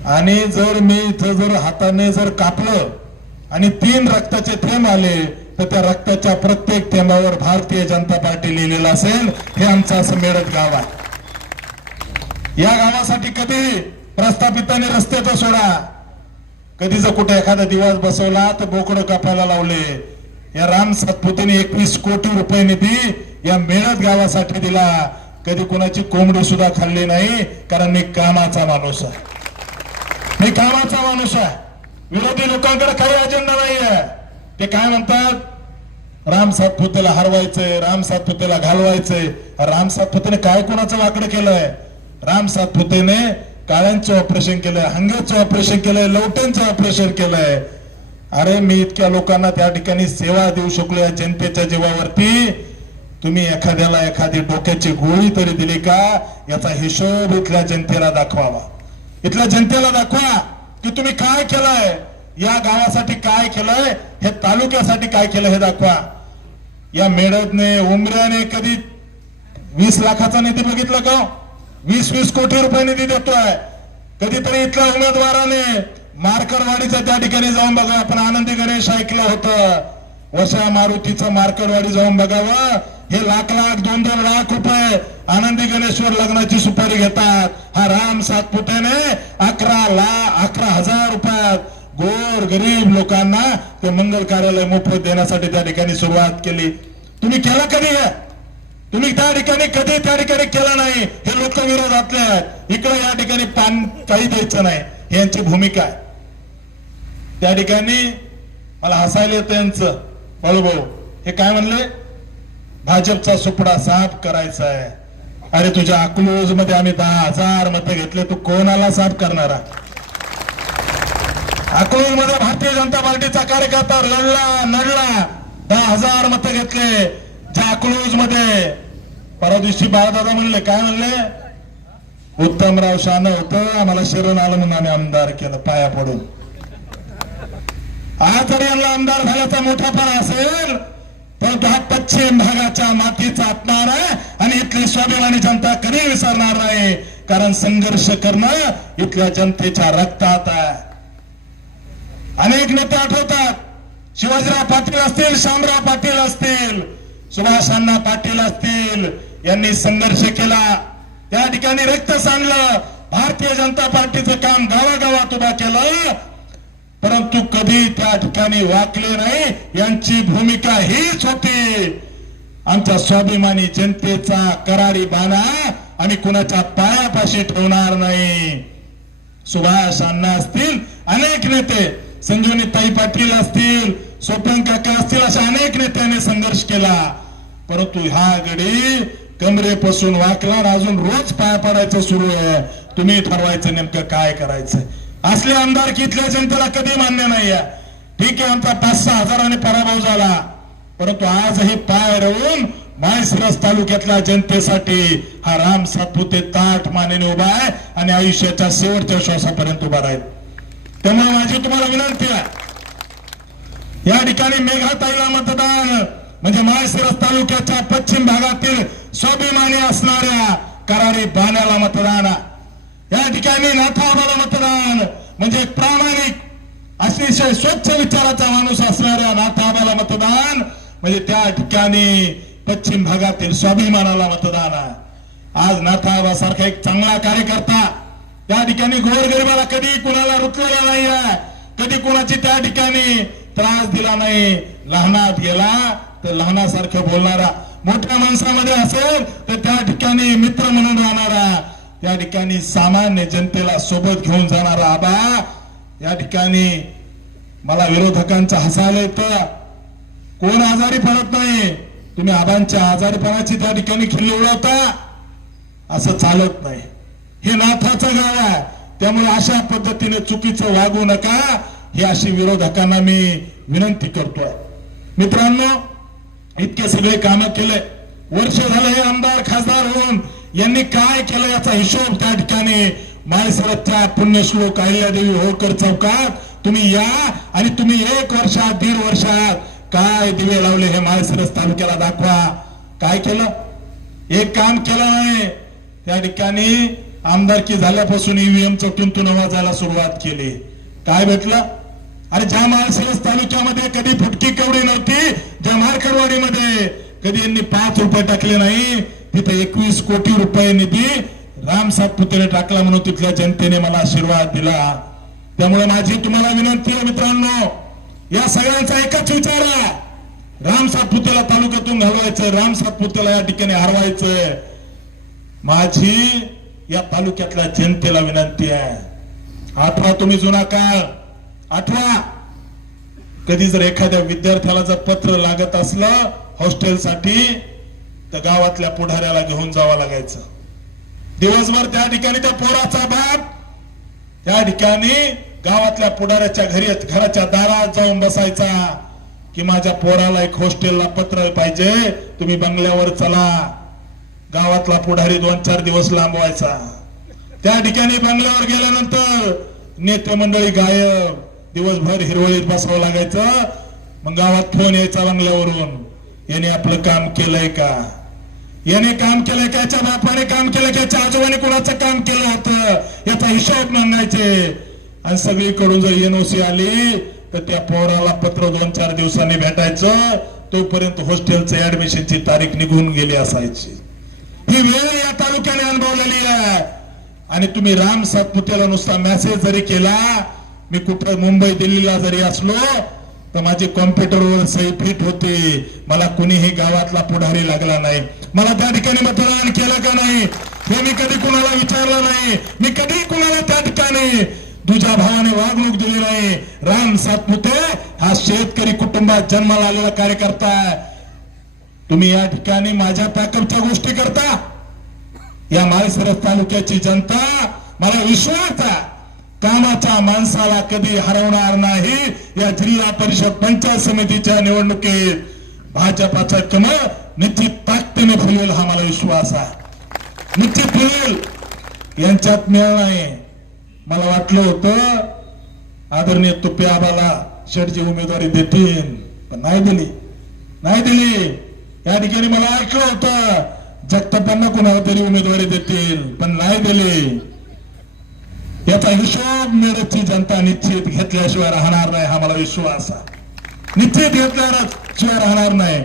आणि जर मी इथं जर हाताने जर कापलं आणि 3 रक्ताचे थेंब आले तर त्या रक्ताच्या प्रत्येक थेंबावर भारतीय जनता पार्टी लिहिलेलं असेल. हे आमचं असं मेडद गाव आहे. या गावासाठी कधी प्रस्थापितांनी रस्ते तर सोडा, कधी जर कुठे एखादा दिवस बसवला तर बोकडं कापायला लावले. या राम सातपुतेने 21 कोटी रुपये निधी या मेडद गावासाठी दिला. कधी कोणाची कोंबडी सुद्धा खाल्ली नाही, कारण मी कामाचा माणूस आहे. मी कामाचा माणूस आहे. विरोधी लोकांकडे काही अजेंडा नाही आहे. ते काय म्हणतात, राम सातपुतेला हरवायचंय, राम सातपुतेला घालवायचंय. राम सातपुतेने काय कोणाचं वाकडं केलंय? राम सातपुतेने काळ्यांचं ऑपरेशन केलंय, हंग्याचं ऑपरेशन केलंय, लवट्यांचं ऑपरेशन केलंय. अरे मी इतक्या लोकांना त्या ठिकाणी सेवा देऊ शकलो या जनतेच्या जीवावरती. तुम्ही एखाद्याला एखादी डोक्याची गोळी तरी दिली का, याचा हिशोब इथल्या जनतेला दाखवावा. इथल्या जनतेला दाखवा की तुम्ही काय केलंय, या गावासाठी काय केलंय, हे तालुक्यासाठी काय केलं हे दाखवा. या मेडदने उमऱ्याने कधी 20 लाखाचा निधी बघितला का? 20 कोटी रुपये निधी देतोय. कधीतरी इथल्या उमेदवाराने मार्कडवाडीच्या त्या ठिकाणी जाऊन बघा. आपण आनंदी गणेश ऐकलं होतं, वर्षा मारुतीचं मार्कडवाडी जाऊन बघावं. हे लाख 2-2 लाख रुपये आनंदी गणेशवर लग्नाची सुपारी घेतात. हा राम सातपुतेने 11,000 रुपयात गोर गरीब लोकांना ते मंगल कार्यालय मोफत देण्यासाठी त्या ठिकाणी सुरुवात केली. तुम्ही केलं कधी? तुम्ही त्या ठिकाणी कधी त्या ठिकाणी केलं नाही. हे लोक विरोधातले आहेत. इकडे या ठिकाणी पान काही द्यायचं नाही, ही यांची भूमिका आहे. त्या ठिकाणी मला हसायला येतं यांचं. बळूभाऊ हे काय म्हणले, भाजपचा सुपडा साफ करायचा आहे. अरे तुझ्या अकलूज मध्ये आम्ही 10,000 मतं घेतले, तू कोणाला साफ करणारा? अकलूज मध्ये भारतीय जनता पार्टीचा कार्यकर्ता नडला 10,000 मतं घेतले. ज्या अकलूज मध्ये परवा दिवशी बाळादादा म्हणले, काय म्हणले, उत्तमराव शान होतं, आम्हाला शरण आलं म्हणून आम्ही आमदार केलं पाया पडून. आज जर यांना आमदार झाल्याचा मोठापणा असेल परंतु हा पश्चिम भागाच्या मातीचा आत्मार आहे आणि इथली स्वाभिमानी जनता कधी विसरणार नाही. कारण संघर्ष करणं इथल्या जनतेच्या रक्तात आहे. अनेक नेते आठवतात, शिवाजीराव पाटील असतील, शामराव पाटील असतील, सुभाष अण्णा पाटील असतील, यांनी संघर्ष केला. त्या ठिकाणी रक्त सांडलं. भारतीय जनता पार्टीचं काम गावागावात उभा केलं, परंतु कधी त्या ठिकाणी वाकले नाही. यांची भूमिका हीच होती, आमच्या स्वाभिमानी जनतेचा करारी बाणा आम्ही कुणाच्या पायापाशी ठेवणार नाही. सुभाष अण्णा असतील, अनेक नेते, संजीवनी ताई पाटील असतील, स्वप्न काका असतील, अशा अनेक नेत्यांनी संघर्ष केला. परंतु हा गडी कमरेपासून वाकला, अजून रोज पाया पडायचं सुरू आहे. तुम्ही ठरवायचं नेमकं काय करायचं. असले आमदार की इथल्या जनतेला कधी मान्य नाही आहे. ठीक आहे, आमचा 5-6 हजारांनी पराभव झाला, परंतु आजही पाय रोवून माळशिरस तालुक्यातल्या जनतेसाठी हा राम सातपुते ताठ मानेने उभा आहे आणि आयुष्याच्या शेवटच्या श्वासापर्यंत उभा राहील. त्यामुळे माझी तुम्हाला विनंती आहे, या ठिकाणी मेघाताईला मतदान म्हणजे माळशिरस तालुक्याच्या पश्चिम भागातील स्वाभिमानी असणाऱ्या करारी बाण्याला मतदान. या ठिकाणी नाथाबाला मतदान म्हणजे प्रामाणिक अतिशय स्वच्छ विचाराचा माणूस असणाऱ्या नाथाबाला मतदान म्हणजे त्या ठिकाणी पश्चिम भागातील स्वाभिमानाला मतदान आहे. आज नाथाबा सारखा एक चांगला कार्यकर्ता त्या ठिकाणी गोरगरिबाला कधी कुणाला रुचलेला नाही आहे, कधी कुणाची त्या ठिकाणी त्रास दिला नाही. लहानात गेला तर लहानासारखं बोलणारा, मोठ्या माणसामध्ये असेल तर त्या ठिकाणी मित्र म्हणून राहणारा, या ठिकाणी सामान्य जनतेला सोबत घेऊन जाणारा आबा, या ठिकाणी मला विरोधकांचं हसायला येतं. कोण आजारी पडत नाही, तुम्ही आबांच्या आजारीपणाची त्या ठिकाणी खिल्ली उडवता, असं चालत नाही. हे नाथाचं गाव आहे, त्यामुळे अशा पद्धतीने चुकीचं वागू नका, ही अशी विरोधकांना मी विनंती करतोय. मित्रांनो, इतके सगळे कामं केले, वर्ष झालं हे आमदार खासदार होऊन यांनी काय केलं याचा हिशोब त्या ठिकाणी माळशिरसच्या पुण्यश्लोक अहिल्यादेवी होळकर चौकात तुम्ही या आणि तुम्ही 1 वर्षात 1.5 वर्षात काय दिवे लावले हे माळशिरस तालुक्याला दाखवा. काय केलं? एक काम केलं नाही. त्या ठिकाणी आमदारकी झाल्यापासून ईव्हीएमचं टुनटुन वाजायला सुरुवात केली. काय भेटलं? अरे ज्या माळशिरस तालुक्यामध्ये कधी फुटकी कवडी नव्हती, ज्या मार्कडवाडीमध्ये कधी यांनी 5 रुपये टाकले नाही, तिथे 21 कोटी रुपये निधी राम सातपुतेने टाकला म्हणून तिथल्या जनतेने मला आशीर्वाद दिला. त्यामुळे माझी तुम्हाला विनंती आहे मित्रांनो, या सगळ्यांचा एकच विचार आहे, राम सातपुतेला तालुक्यातून घालवायचं, राम सातपुतेला या ठिकाणी हरवायचं. माझी या तालुक्यातल्या जनतेला विनंती आहे, आठवा तुम्ही जुना काळ आठवा. कधी जर एखाद्या विद्यार्थ्याला जर पत्र लागत असलं हॉस्टेलसाठी तर गावातल्या पुढाऱ्याला घेऊन जावं लागायचं. दिवसभर त्या ठिकाणी त्या पोराचा बाप त्या ठिकाणी गावातल्या पुढाऱ्याच्या घराच्या दारात जाऊन बसायचा की माझ्या पोराला एक हॉस्टेलला पत्र पाहिजे, तुम्ही बंगल्यावर चला. गावातला पुढारी 2-4 दिवस लांबवायचा. त्या ठिकाणी बंगल्यावर गेल्यानंतर नेते मंडळी गायब, दिवसभर हिरवळीत बसावं लागायचं. मग गावात फोन यायचा बंगल्यावरून, याने आपलं काम केलंय का, याने काम केलंय का, याच्या बापाने काम केलं का, याच्या आजोबाने कोणाचं काम केलं होतं याचा हिशोब मागायचे. आणि सगळीकडून जर एनओसी आली तर त्या पोराला पत्र 2-4 दिवसांनी भेटायचं, तोपर्यंत हॉस्टेलचं ऍडमिशनची तारीख निघून गेली असायची. ही वेळ या तालुक्याने अनुभवलेली आहे. आणि तुम्ही राम सातपुतेला नुसता मेसेज जरी केला, मी कुठं मुंबई दिल्लीला जरी असलो तर माझी कॉम्प्युटरवर सही फिट होती, मला कुणीही गावातला पुढारी लागला नाही. मला त्या ठिकाणी मतदान केलं का नाही हे मी कधी कुणाला विचारलं नाही. मी कधी कुणाला त्या ठिकाणी तुझ्या भावाने वागणूक दिली नाही. राम सातपुते हा शेतकरी कुटुंबात जन्माला आलेला कार्यकर्ता आहे. तुम्ही या ठिकाणी माझ्या ताकदच्या गोष्टी करता. या माळशिरस तालुक्याची जनता, मला विश्वास आहे, कामाच्या माणसाला कधी हरवणार नाही. या जिल्हा परिषद पंचायत समितीच्या निवडणुकीत भाजपाचा कमळ निश्चित ताकदीने फुलेल हा मला विश्वास आहे. निश्चित फुलेल, यांच्यात मेळ नाही. मला वाटलं होतं आदरणीय तुपे आबाला शेठची उमेदवारी देतील, पण नाही दिली. या ठिकाणी मला वाटलं होतं जगतापांना कोणाला तरी उमेदवारी देतील, पण नाही दिली. याचा हिशोब मिरजची जनता निश्चित घेतल्याशिवाय राहणार नाही हा मला विश्वास आहे. निश्चित घेतल्याशिवाय राहणार नाही.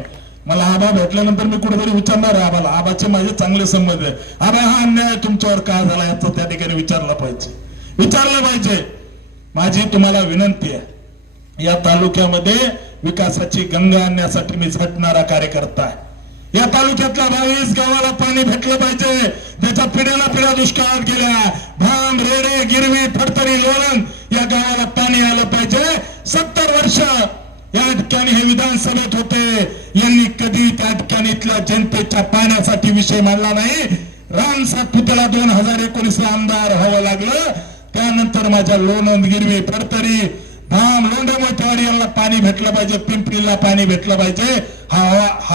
मला आबा भेटल्यानंतर मी कुठेतरी विचारणार आहे आबाला, आबाचे माझे चांगले संबंध आहे, आबा हा अन्याय तुमच्यावर का झाला याचं त्या ठिकाणी विचारलं पाहिजे. माझी तुम्हाला विनंती आहे, या तालुक्यामध्ये विकासाची गंगा आणण्यासाठी मी झटणारा कार्यकर्ता आहे. या तालुक्यातल्या 22 गावाला पाणी भेटलं पाहिजे, त्याच्या पिढ्याला पिढ्या दुष्काळात गेल्या. भाम, रेडे, गिरवी, फडतरी, लोणंद या गावाला पाणी आलं पाहिजे. 70 वर्ष या ठिकाणी हे विधानसभेत होते, यांनी कधी त्या ठिकाणी इथल्या जनतेच्या पाण्यासाठी विषय मांडला नाही. राम सातपुतेला 2019 आमदार व्हावं लागलं. त्यानंतर माझ्या लोणंद, गिरवी, फडतरी, भाम, लोंढे, मोठेवाडी यांना पाणी भेटलं पाहिजे, पिंपरीला पाणी भेटलं पाहिजे. हा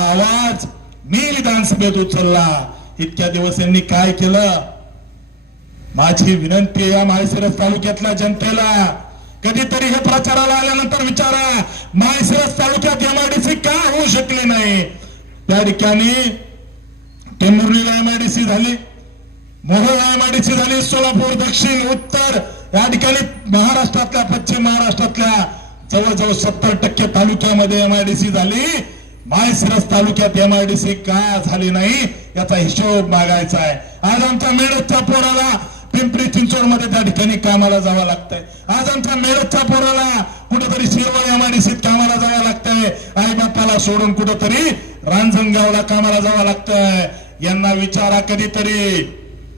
आवाज मी विधानसभेत उचलला. इतक्या दिवस यांनी काय केलं? माझी विनंती या माळशिरस तालुक्यातल्या जनतेला, कधीतरी हे प्रचाराला आल्यानंतर विचारा, माळशिरस तालुक्यात एमआयडीसी का होऊ शकली नाही? त्या ठिकाणी टेंभुर्णीला एमआयडीसी झाली, मोहोळला एमआयडीसी झाली, सोलापूर, दक्षिण, उत्तर या ठिकाणी महाराष्ट्रातल्या, पश्चिम महाराष्ट्रातल्या जवळजवळ 70% तालुक्यामध्ये एमआयडीसी झाली. माळशिरस तालुक्यात एमआयडीसी का झाली नाही याचा हिशोब मागायचा आहे. आज आमच्या मेळच्या पोराला पिंपरी चिंचवड मध्ये त्या ठिकाणी कामाला जावं लागतंय. आज आमच्या मेळच्या पोराला कुठेतरी शिरवळ एमआयडीसीत कामाला जावं लागतंय. आई बापाला सोडून कुठंतरी रांजणगावला कामाला जावं लागतंय. यांना विचारा कधीतरी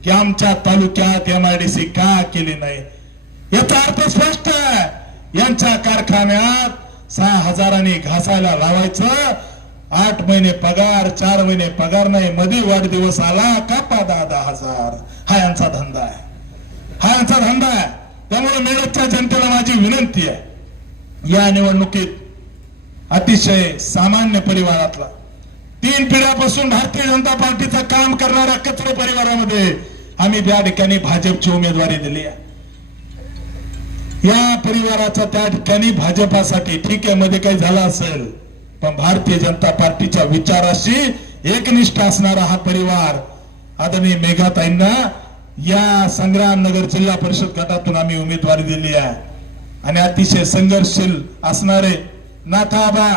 की आमच्या तालुक्यात MIDC का केली नाही. याचा अर्थ स्पष्ट आहे. यांच्या कारखान्यात 6,000 घासायला लावायचं, 8 महिने पगार, 4 महिने पगार नाही, मध्ये वाढदिवस आला कापा 10,000. हा यांचा धंदा आहे, हा यांचा धंदा आहे. त्यामुळे मेळघाटच्या जनतेला माझी विनंती आहे, या निवडणुकीत अतिशय सामान्य परिवारातला 3 पिढ्यापासून भारतीय जनता पार्टीचं काम करणाऱ्या कचरे परिवारामध्ये आम्ही त्या ठिकाणी भाजपची उमेदवारी दिली आहे. या परिवाराचा त्या ठिकाणी भाजपासाठी ठीक आहे मध्ये काही झालं असेल, पण भारतीय जनता पार्टीच्या विचाराशी एकनिष्ठ असणारा हा परिवार आदरणीय मेघाताईंना या संग्रामनगर जिल्हा परिषद गटातून आम्ही उमेदवारी दिली आहे. आणि अतिशय संघर्षशील असणारे नाथाबा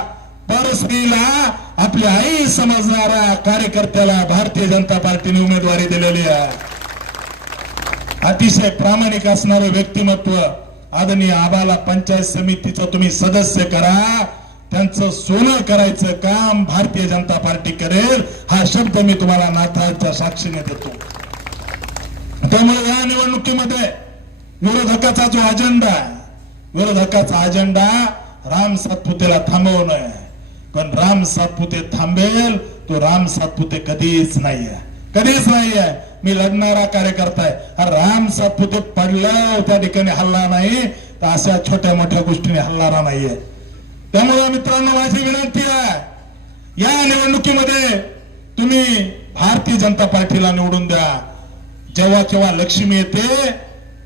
परस्त्रीला आपली आई समजणाऱ्या कार्यकर्त्याला भारतीय जनता पार्टीने उमेदवारी दिलेली आहे. अतिशय प्रामाणिक असणारं व्यक्तिमत्व आदरणीय आबाला पंचायत समितीचं तुम्ही सदस्य करा, त्यांचं सोनं करायचं काम भारतीय जनता पार्टी करेल, हा शब्द मी तुम्हाला नाथाच्या साक्षीने देतो. त्यामुळे या निवडणुकीमध्ये विरोधकाचा जो अजेंडा आहे, विरोधकाचा अजेंडा राम सातपुतेला थांबवणं आहे. पण राम सातपुते थांबेल तो राम सातपुते कधीच नाहीये, कधीच नाहीये. मी लढणारा कार्यकर्ता आहे. राम सातपुते पडलं त्या ठिकाणी हल्ला नाही, तर अशा छोट्या मोठ्या गोष्टीने हल्लारा नाहीये. त्यामुळे मित्रांनो माझी विनंती आहे, या निवडणुकीमध्ये तुम्ही भारतीय जनता पार्टीला निवडून द्या. जेव्हा केव्हा लक्ष्मी येते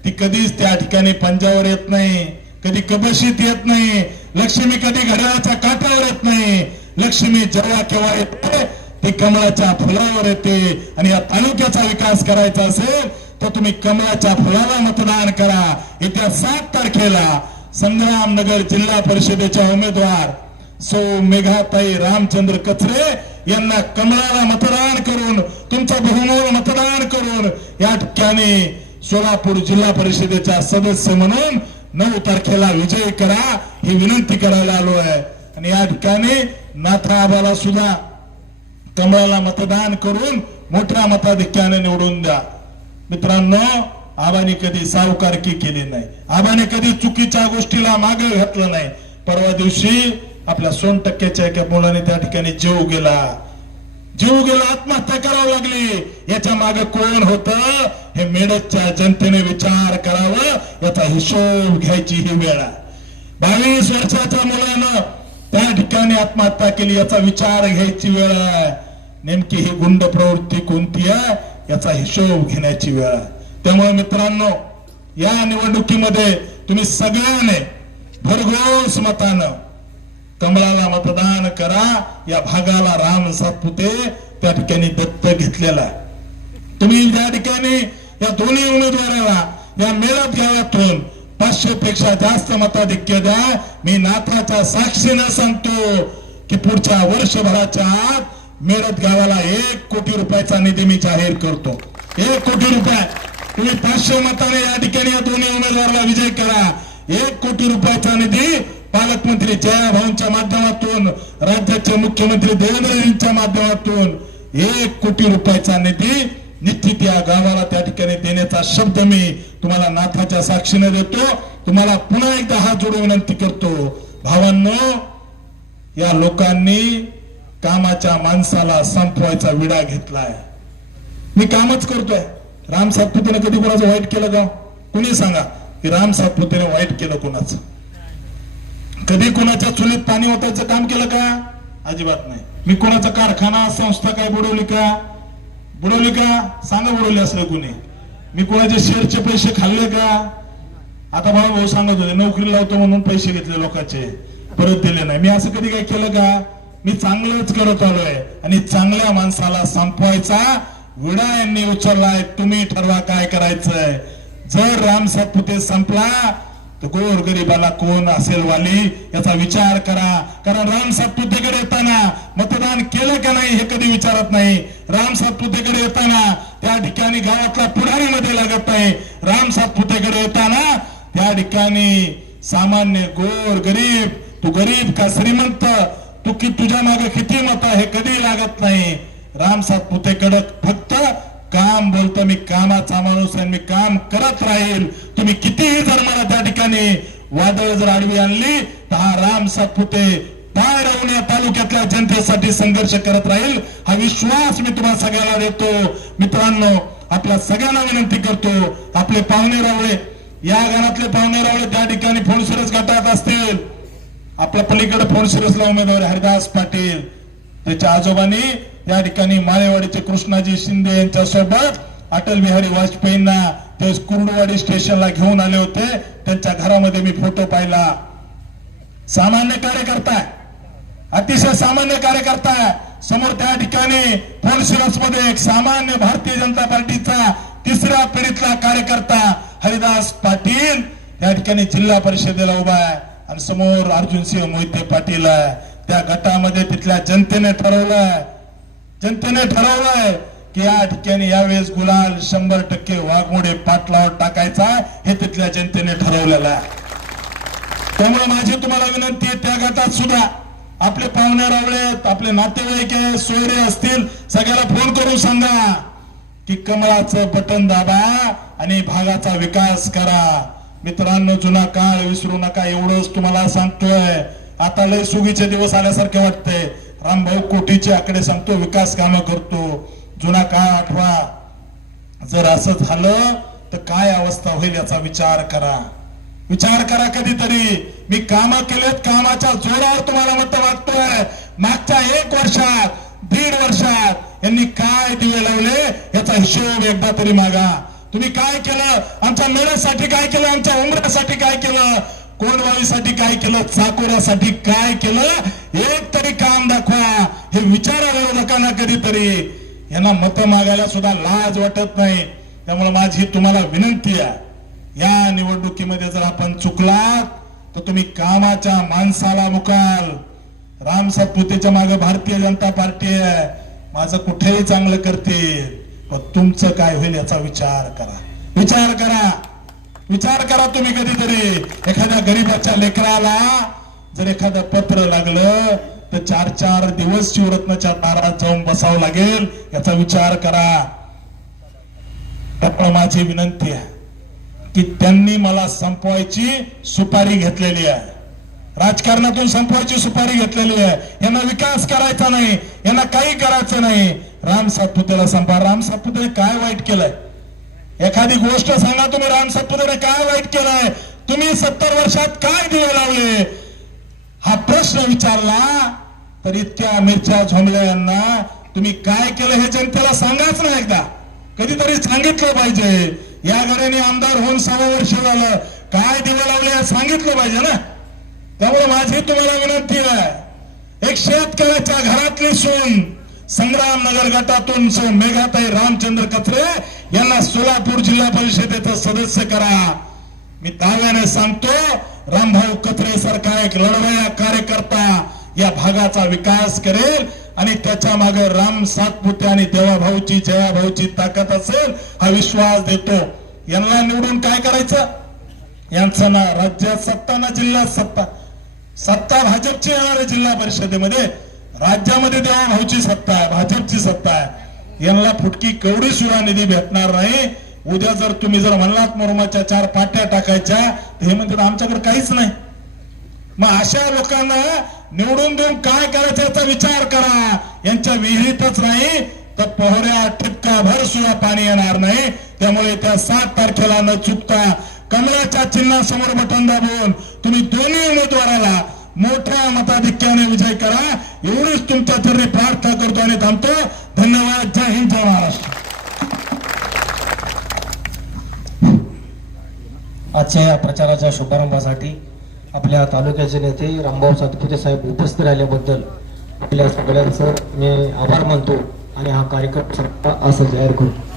ती कधीच त्या ठिकाणी पंजावर येत नाही, कधी कबशीत येत नाही. लक्ष्मी कधी घड्याळाच्या काठावर येत नाही. लक्ष्मी जेव्हा केव्हा येते ती कमळाच्या फुलावर येते. आणि या तालुक्याचा विकास करायचा असेल तर तुम्ही कमळाच्या फुलाला मतदान करा. येत्या 7 तारखेला संग्रामनगर जिल्हा परिषदेच्या उमेदवार सौ मेघाताई रामचंद्र कचरे यांना कमळाला मतदान करून, तुमचं बहुमोल मतदान करून या ठिकाणी सोलापूर जिल्हा परिषदेच्या सदस्य म्हणून 9 तारखेला विजय करा, ही विनंती करायला आलो आहे. आणि या ठिकाणी नाथाबाला सुद्धा कमळाला मतदान करून मोठ्या मताधिक्याने निवडून द्या. मित्रांनो, आबाने कधी सावकारकी केली नाही, आबाने कधी चुकीच्या गोष्टीला मागे घातलं नाही. परवा दिवशी आपल्या 100% एका मुलाने त्या ठिकाणी जीव गेला, आत्महत्या करावी लागली. याच्या मागे कोण होतं हे मेळघाटच्या जनतेने विचार करावं, याचा हिशोब घ्यायची ही वेळ आहे. 22 वर्षाच्या मुलानं त्या ठिकाणी आत्महत्या केली, याचा विचार घ्यायची वेळ आहे. नेमकी ही गुंड प्रवृत्ती कोणती आहे याचा हिशोब घेण्याची वेळ आहे. त्यामुळे मित्रांनो, या निवडणुकीमध्ये तुम्ही सगळ्यांनी भरघोस मतानं कमळाला मतदान करा. या भागाला राम सातपुते त्या ठिकाणी दत्तक घेतलेला आहे. तुम्ही त्या ठिकाणी या दोन्ही उमेदवाराला या मेळघाट गावातून 500 पेक्षा जास्त मताधिक्य द्या. मी नाथाच्या साक्षीने सांगतो की पुढच्या वर्षभराच्या आत मेळघाट गावाला 1 कोटी रुपयाचा निधी मी जाहीर करतो. 1 कोटी रुपये. तुम्ही 500 मताने या ठिकाणी या दोन्ही उमेदवाराला विजय करा. 1 कोटी रुपयाचा निधी पालकमंत्री जयाभाऊंच्या माध्यमातून, राज्याचे मुख्यमंत्री देवेंद्रजींच्या माध्यमातून 1 कोटी रुपयाचा निधी निश्चित या गावाला त्या ठिकाणी देण्याचा शब्द मी तुम्हाला नाथाच्या साक्षीने देतो. तुम्हाला पुन्हा एकदा हात जोडून विनंती करतो, भावांनो, या लोकांनी कामाच्या माणसाला संपवायचा विडा घेतलाय. मी कामच करतोय. राम सातपुतेने कधी कोणाचं वाईट केलं का? कुणी सांगा की राम सातपुतेने वाईट केलं कोणाचं? कधी कोणाच्या चुलीत पाणी ओतायचं काम केलं का? अजिबात नाही. मी कोणाचा कारखाना संस्था काय बुडवली का? बुडवली का? सांगा बुडवली असलं कोणी. मी कोणाचे शेअरचे पैसे खाल्ले का? आता मला भाऊ सांगत होते नोकरी लावतो म्हणून पैसे घेतले लोकांचे, परत दिले नाही. मी असं कधी काय केलं का? मी चांगलंच करत आलोय. आणि चांगल्या माणसाला संपवायचा विडा यांनी उचललाय. तुम्ही ठरवा काय करायचंय. जर राम सातपुते संपला तर गोरगरिबाला कोण असेल वाली याचा विचार करा. कारण राम सातपुतेकडे येताना मतदान केलं का नाही हे कधी विचारत नाही. राम सातपुतेकडे येताना त्या ठिकाणी गावातला पुढारीमध्ये लागत नाही. राम सातपुतेकडे येताना त्या ठिकाणी सामान्य गोर गरीब, तू गरीब का श्रीमंत, तुझ्या मागे किती मत हे कधी लागत नाही. राम सातपुते कडक फक्त काम बोलतो, मी कामाचा माणूस आहे, मी काम करत राहील. तुम्ही कितीही जर मला त्या ठिकाणी वादळ जर आडवी आणली तर हा राम सातपुते पाय राहून या तालुक्यातल्या जनतेसाठी संघर्ष करत राहील. हा विश्वास मी तुम्हाला सगळ्याला देतो. मित्रांनो, आपल्या सगळ्यांना विनंती करतो, आपले पाहुणे रावळे, या गावातले पाहुणे रावळे त्या ठिकाणी फोनशिरस गटात असतील. आपल्या पलीकडे फोनशिरसला उमेदवार हरिदास पाटील, त्याच्या आजोबांनी त्या ठिकाणी माळेवाडीचे कृष्णाजी शिंदे यांच्यासोबत अटल बिहारी वाजपेयींना ते कुर्डुवाडी स्टेशनला घेऊन आले होते. त्यांच्या घरामध्ये मी फोटो पाहिला. सामान्य कार्यकर्ता, अतिशय सामान्य कार्यकर्ता. समोर त्या ठिकाणी फोनशिरस मध्ये एक सामान्य भारतीय जनता पार्टीचा तिसऱ्या पिढीतला कार्यकर्ता हरिदास पाटील त्या ठिकाणी जिल्हा परिषदेला उभा आहे आणि समोर अर्जुनसिंह मोहिते पाटील आहे. त्या गटामध्ये तिथल्या जनतेने ठरवलंय की या ठिकाणी यावेळेस गुलाल 100% वाघमोडे पाटलावर टाकायचा, हे तिथल्या जनतेने ठरवलेलं आहे. त्यामुळे माझी तुम्हाला विनंती आहे, त्या गटात सुद्धा आपले पाहुणे रावळे, आपले नातेवाईक आहे, सोयरे असतील, सगळ्याला फोन करून सांगा की कमळाचं बटन दाबा आणि भागाचा विकास करा. मित्रांनो, जुना काळ विसरू नका, एवढंच तुम्हाला सांगतोय. आता लय सुगीचे दिवस आल्यासारखे वाटते. रामभाऊ कोटीचे आकडे सांगतो, विकास कामं करतो. जुना काळ आठवा. जर असं झालं तर काय अवस्था होईल याचा विचार करा. विचार करा कधीतरी. मी कामं केलेत, कामाच्या जोरावर तुम्हाला मत मागतोय. मागच्या 1 वर्षात, 1.5 वर्षात यांनी काय दिवे लावले याचा हिशोब एकदा तरी मागा. तुम्ही काय केलं, आमच्या मेळ्यासाठी काय केलं, आमच्या उमऱ्यासाठी काय केलं, कोंडवाळीसाठी काय केलं, चाकोऱ्यासाठी काय केलं, एक तरी काम दाखवा. हे विचारा विरोधकांना कधीतरी. यांना मत मागायला सुद्धा लाज वाटत नाही. त्यामुळे माझी तुम्हाला विनंती आहे, या निवडणुकीमध्ये जर आपण चुकलात तर तुम्ही कामाच्या माणसाला मुकाल. राम सातपुतेच्या मागे भारतीय जनता पार्टी आहे. माझं कुठेही चांगलं करतील, पण तुमचं काय होईल याचा विचार करा. विचार करा तुम्ही कधीतरी. एखाद्या गरीबाच्या लेकराला जर एखादं पत्र लागलं तर 4-4 दिवस शिवरत्नाच्या दारात जाऊन बसावं लागेल, याचा विचार करा. त्यामुळे माझी विनंती आहे की त्यांनी मला संपवायची सुपारी घेतलेली आहे. राजकारणातून संपवायची सुपारी घेतलेली आहे. यांना विकास करायचा नाही, यांना काही करायचं नाही. राम सातपुतेला संपवा. राम सातपुतेने काय वाईट केलंय? एखादी गोष्ट सांगा तुम्ही. राम सातपुतेने काय वाईट केलंय? तुम्ही 70 वर्षात काय दिवे लावले? हा प्रश्न विचारला तर इतक्या मिरच्या झोंबल्या यांना तुम्ही काय केलं हे जनतेला सांगाच ना. एकदा कधीतरी सांगितलं पाहिजे. या गड्याने आमदार होऊन 6 वर्ष झालं, काय दिवे लावले हे सांगितलं पाहिजे ना. त्यामुळे माझी तुम्हाला विनंती आहे, एक शेतकऱ्याच्या घरातली सून संग्रामनगर गटातून मेघाताई रामचंद्र कचरे यांना सोलापूर जिल्हा परिषदेचं सदस्य करा. मी दाव्याने सांगतो, रामभाऊ कचरे सारखा एक लढवया कार्यकर्ता या भागाचा विकास करेल आणि त्याच्या मागे राम सातपुते आणि देवाभाऊची, जयाभाऊची ताकद असेल, हा विश्वास देतो. यांना निवडून काय करायचं? यांचं ना राज्यात सत्ता ना जिल्ह्यात सत्ता. सत्ता भाजपची येणार जिल्हा परिषदेमध्ये, राज्यामध्ये देवाभाऊची सत्ता आहे, भाजपची सत्ता आहे. यांना फुटकी केवढी सुद्धा निधी भेटणार नाही. उद्या जर तुम्ही जर म्हणलात मोरमाच्या 4 पाट्या टाकायच्या, हे म्हणतात आमच्याकडे काहीच नाही. मग अशा लोकांना निवडून देऊन काय करायचं याचा विचार करा. यांच्या विहिरीतच नाही तर पोहऱ्या ठिपका भर सुद्धा पाणी येणार नाही. त्यामुळे त्या 7 तारखेला न चुकता कमळाच्या चिन्हासमोर बटन दाबून तुम्ही दोन्ही उमेदवाराला मोठ्या मताधिक्याने विजय करा, एवढीच तुमच्या तरी प्रार्थना करतो आणि थांबतो. धन्यवाद. जय हिंद, जय महाराष्ट्र. आजच्या या प्रचाराच्या शुभारंभासाठी आपल्या तालुक्याचे नेते रामभाऊ सातपुते साहेब उपस्थित राहिल्याबद्दल आपल्या सगळ्यांचं मी आभार मानतो आणि हा कार्यक्रम असं जाहीर करतो.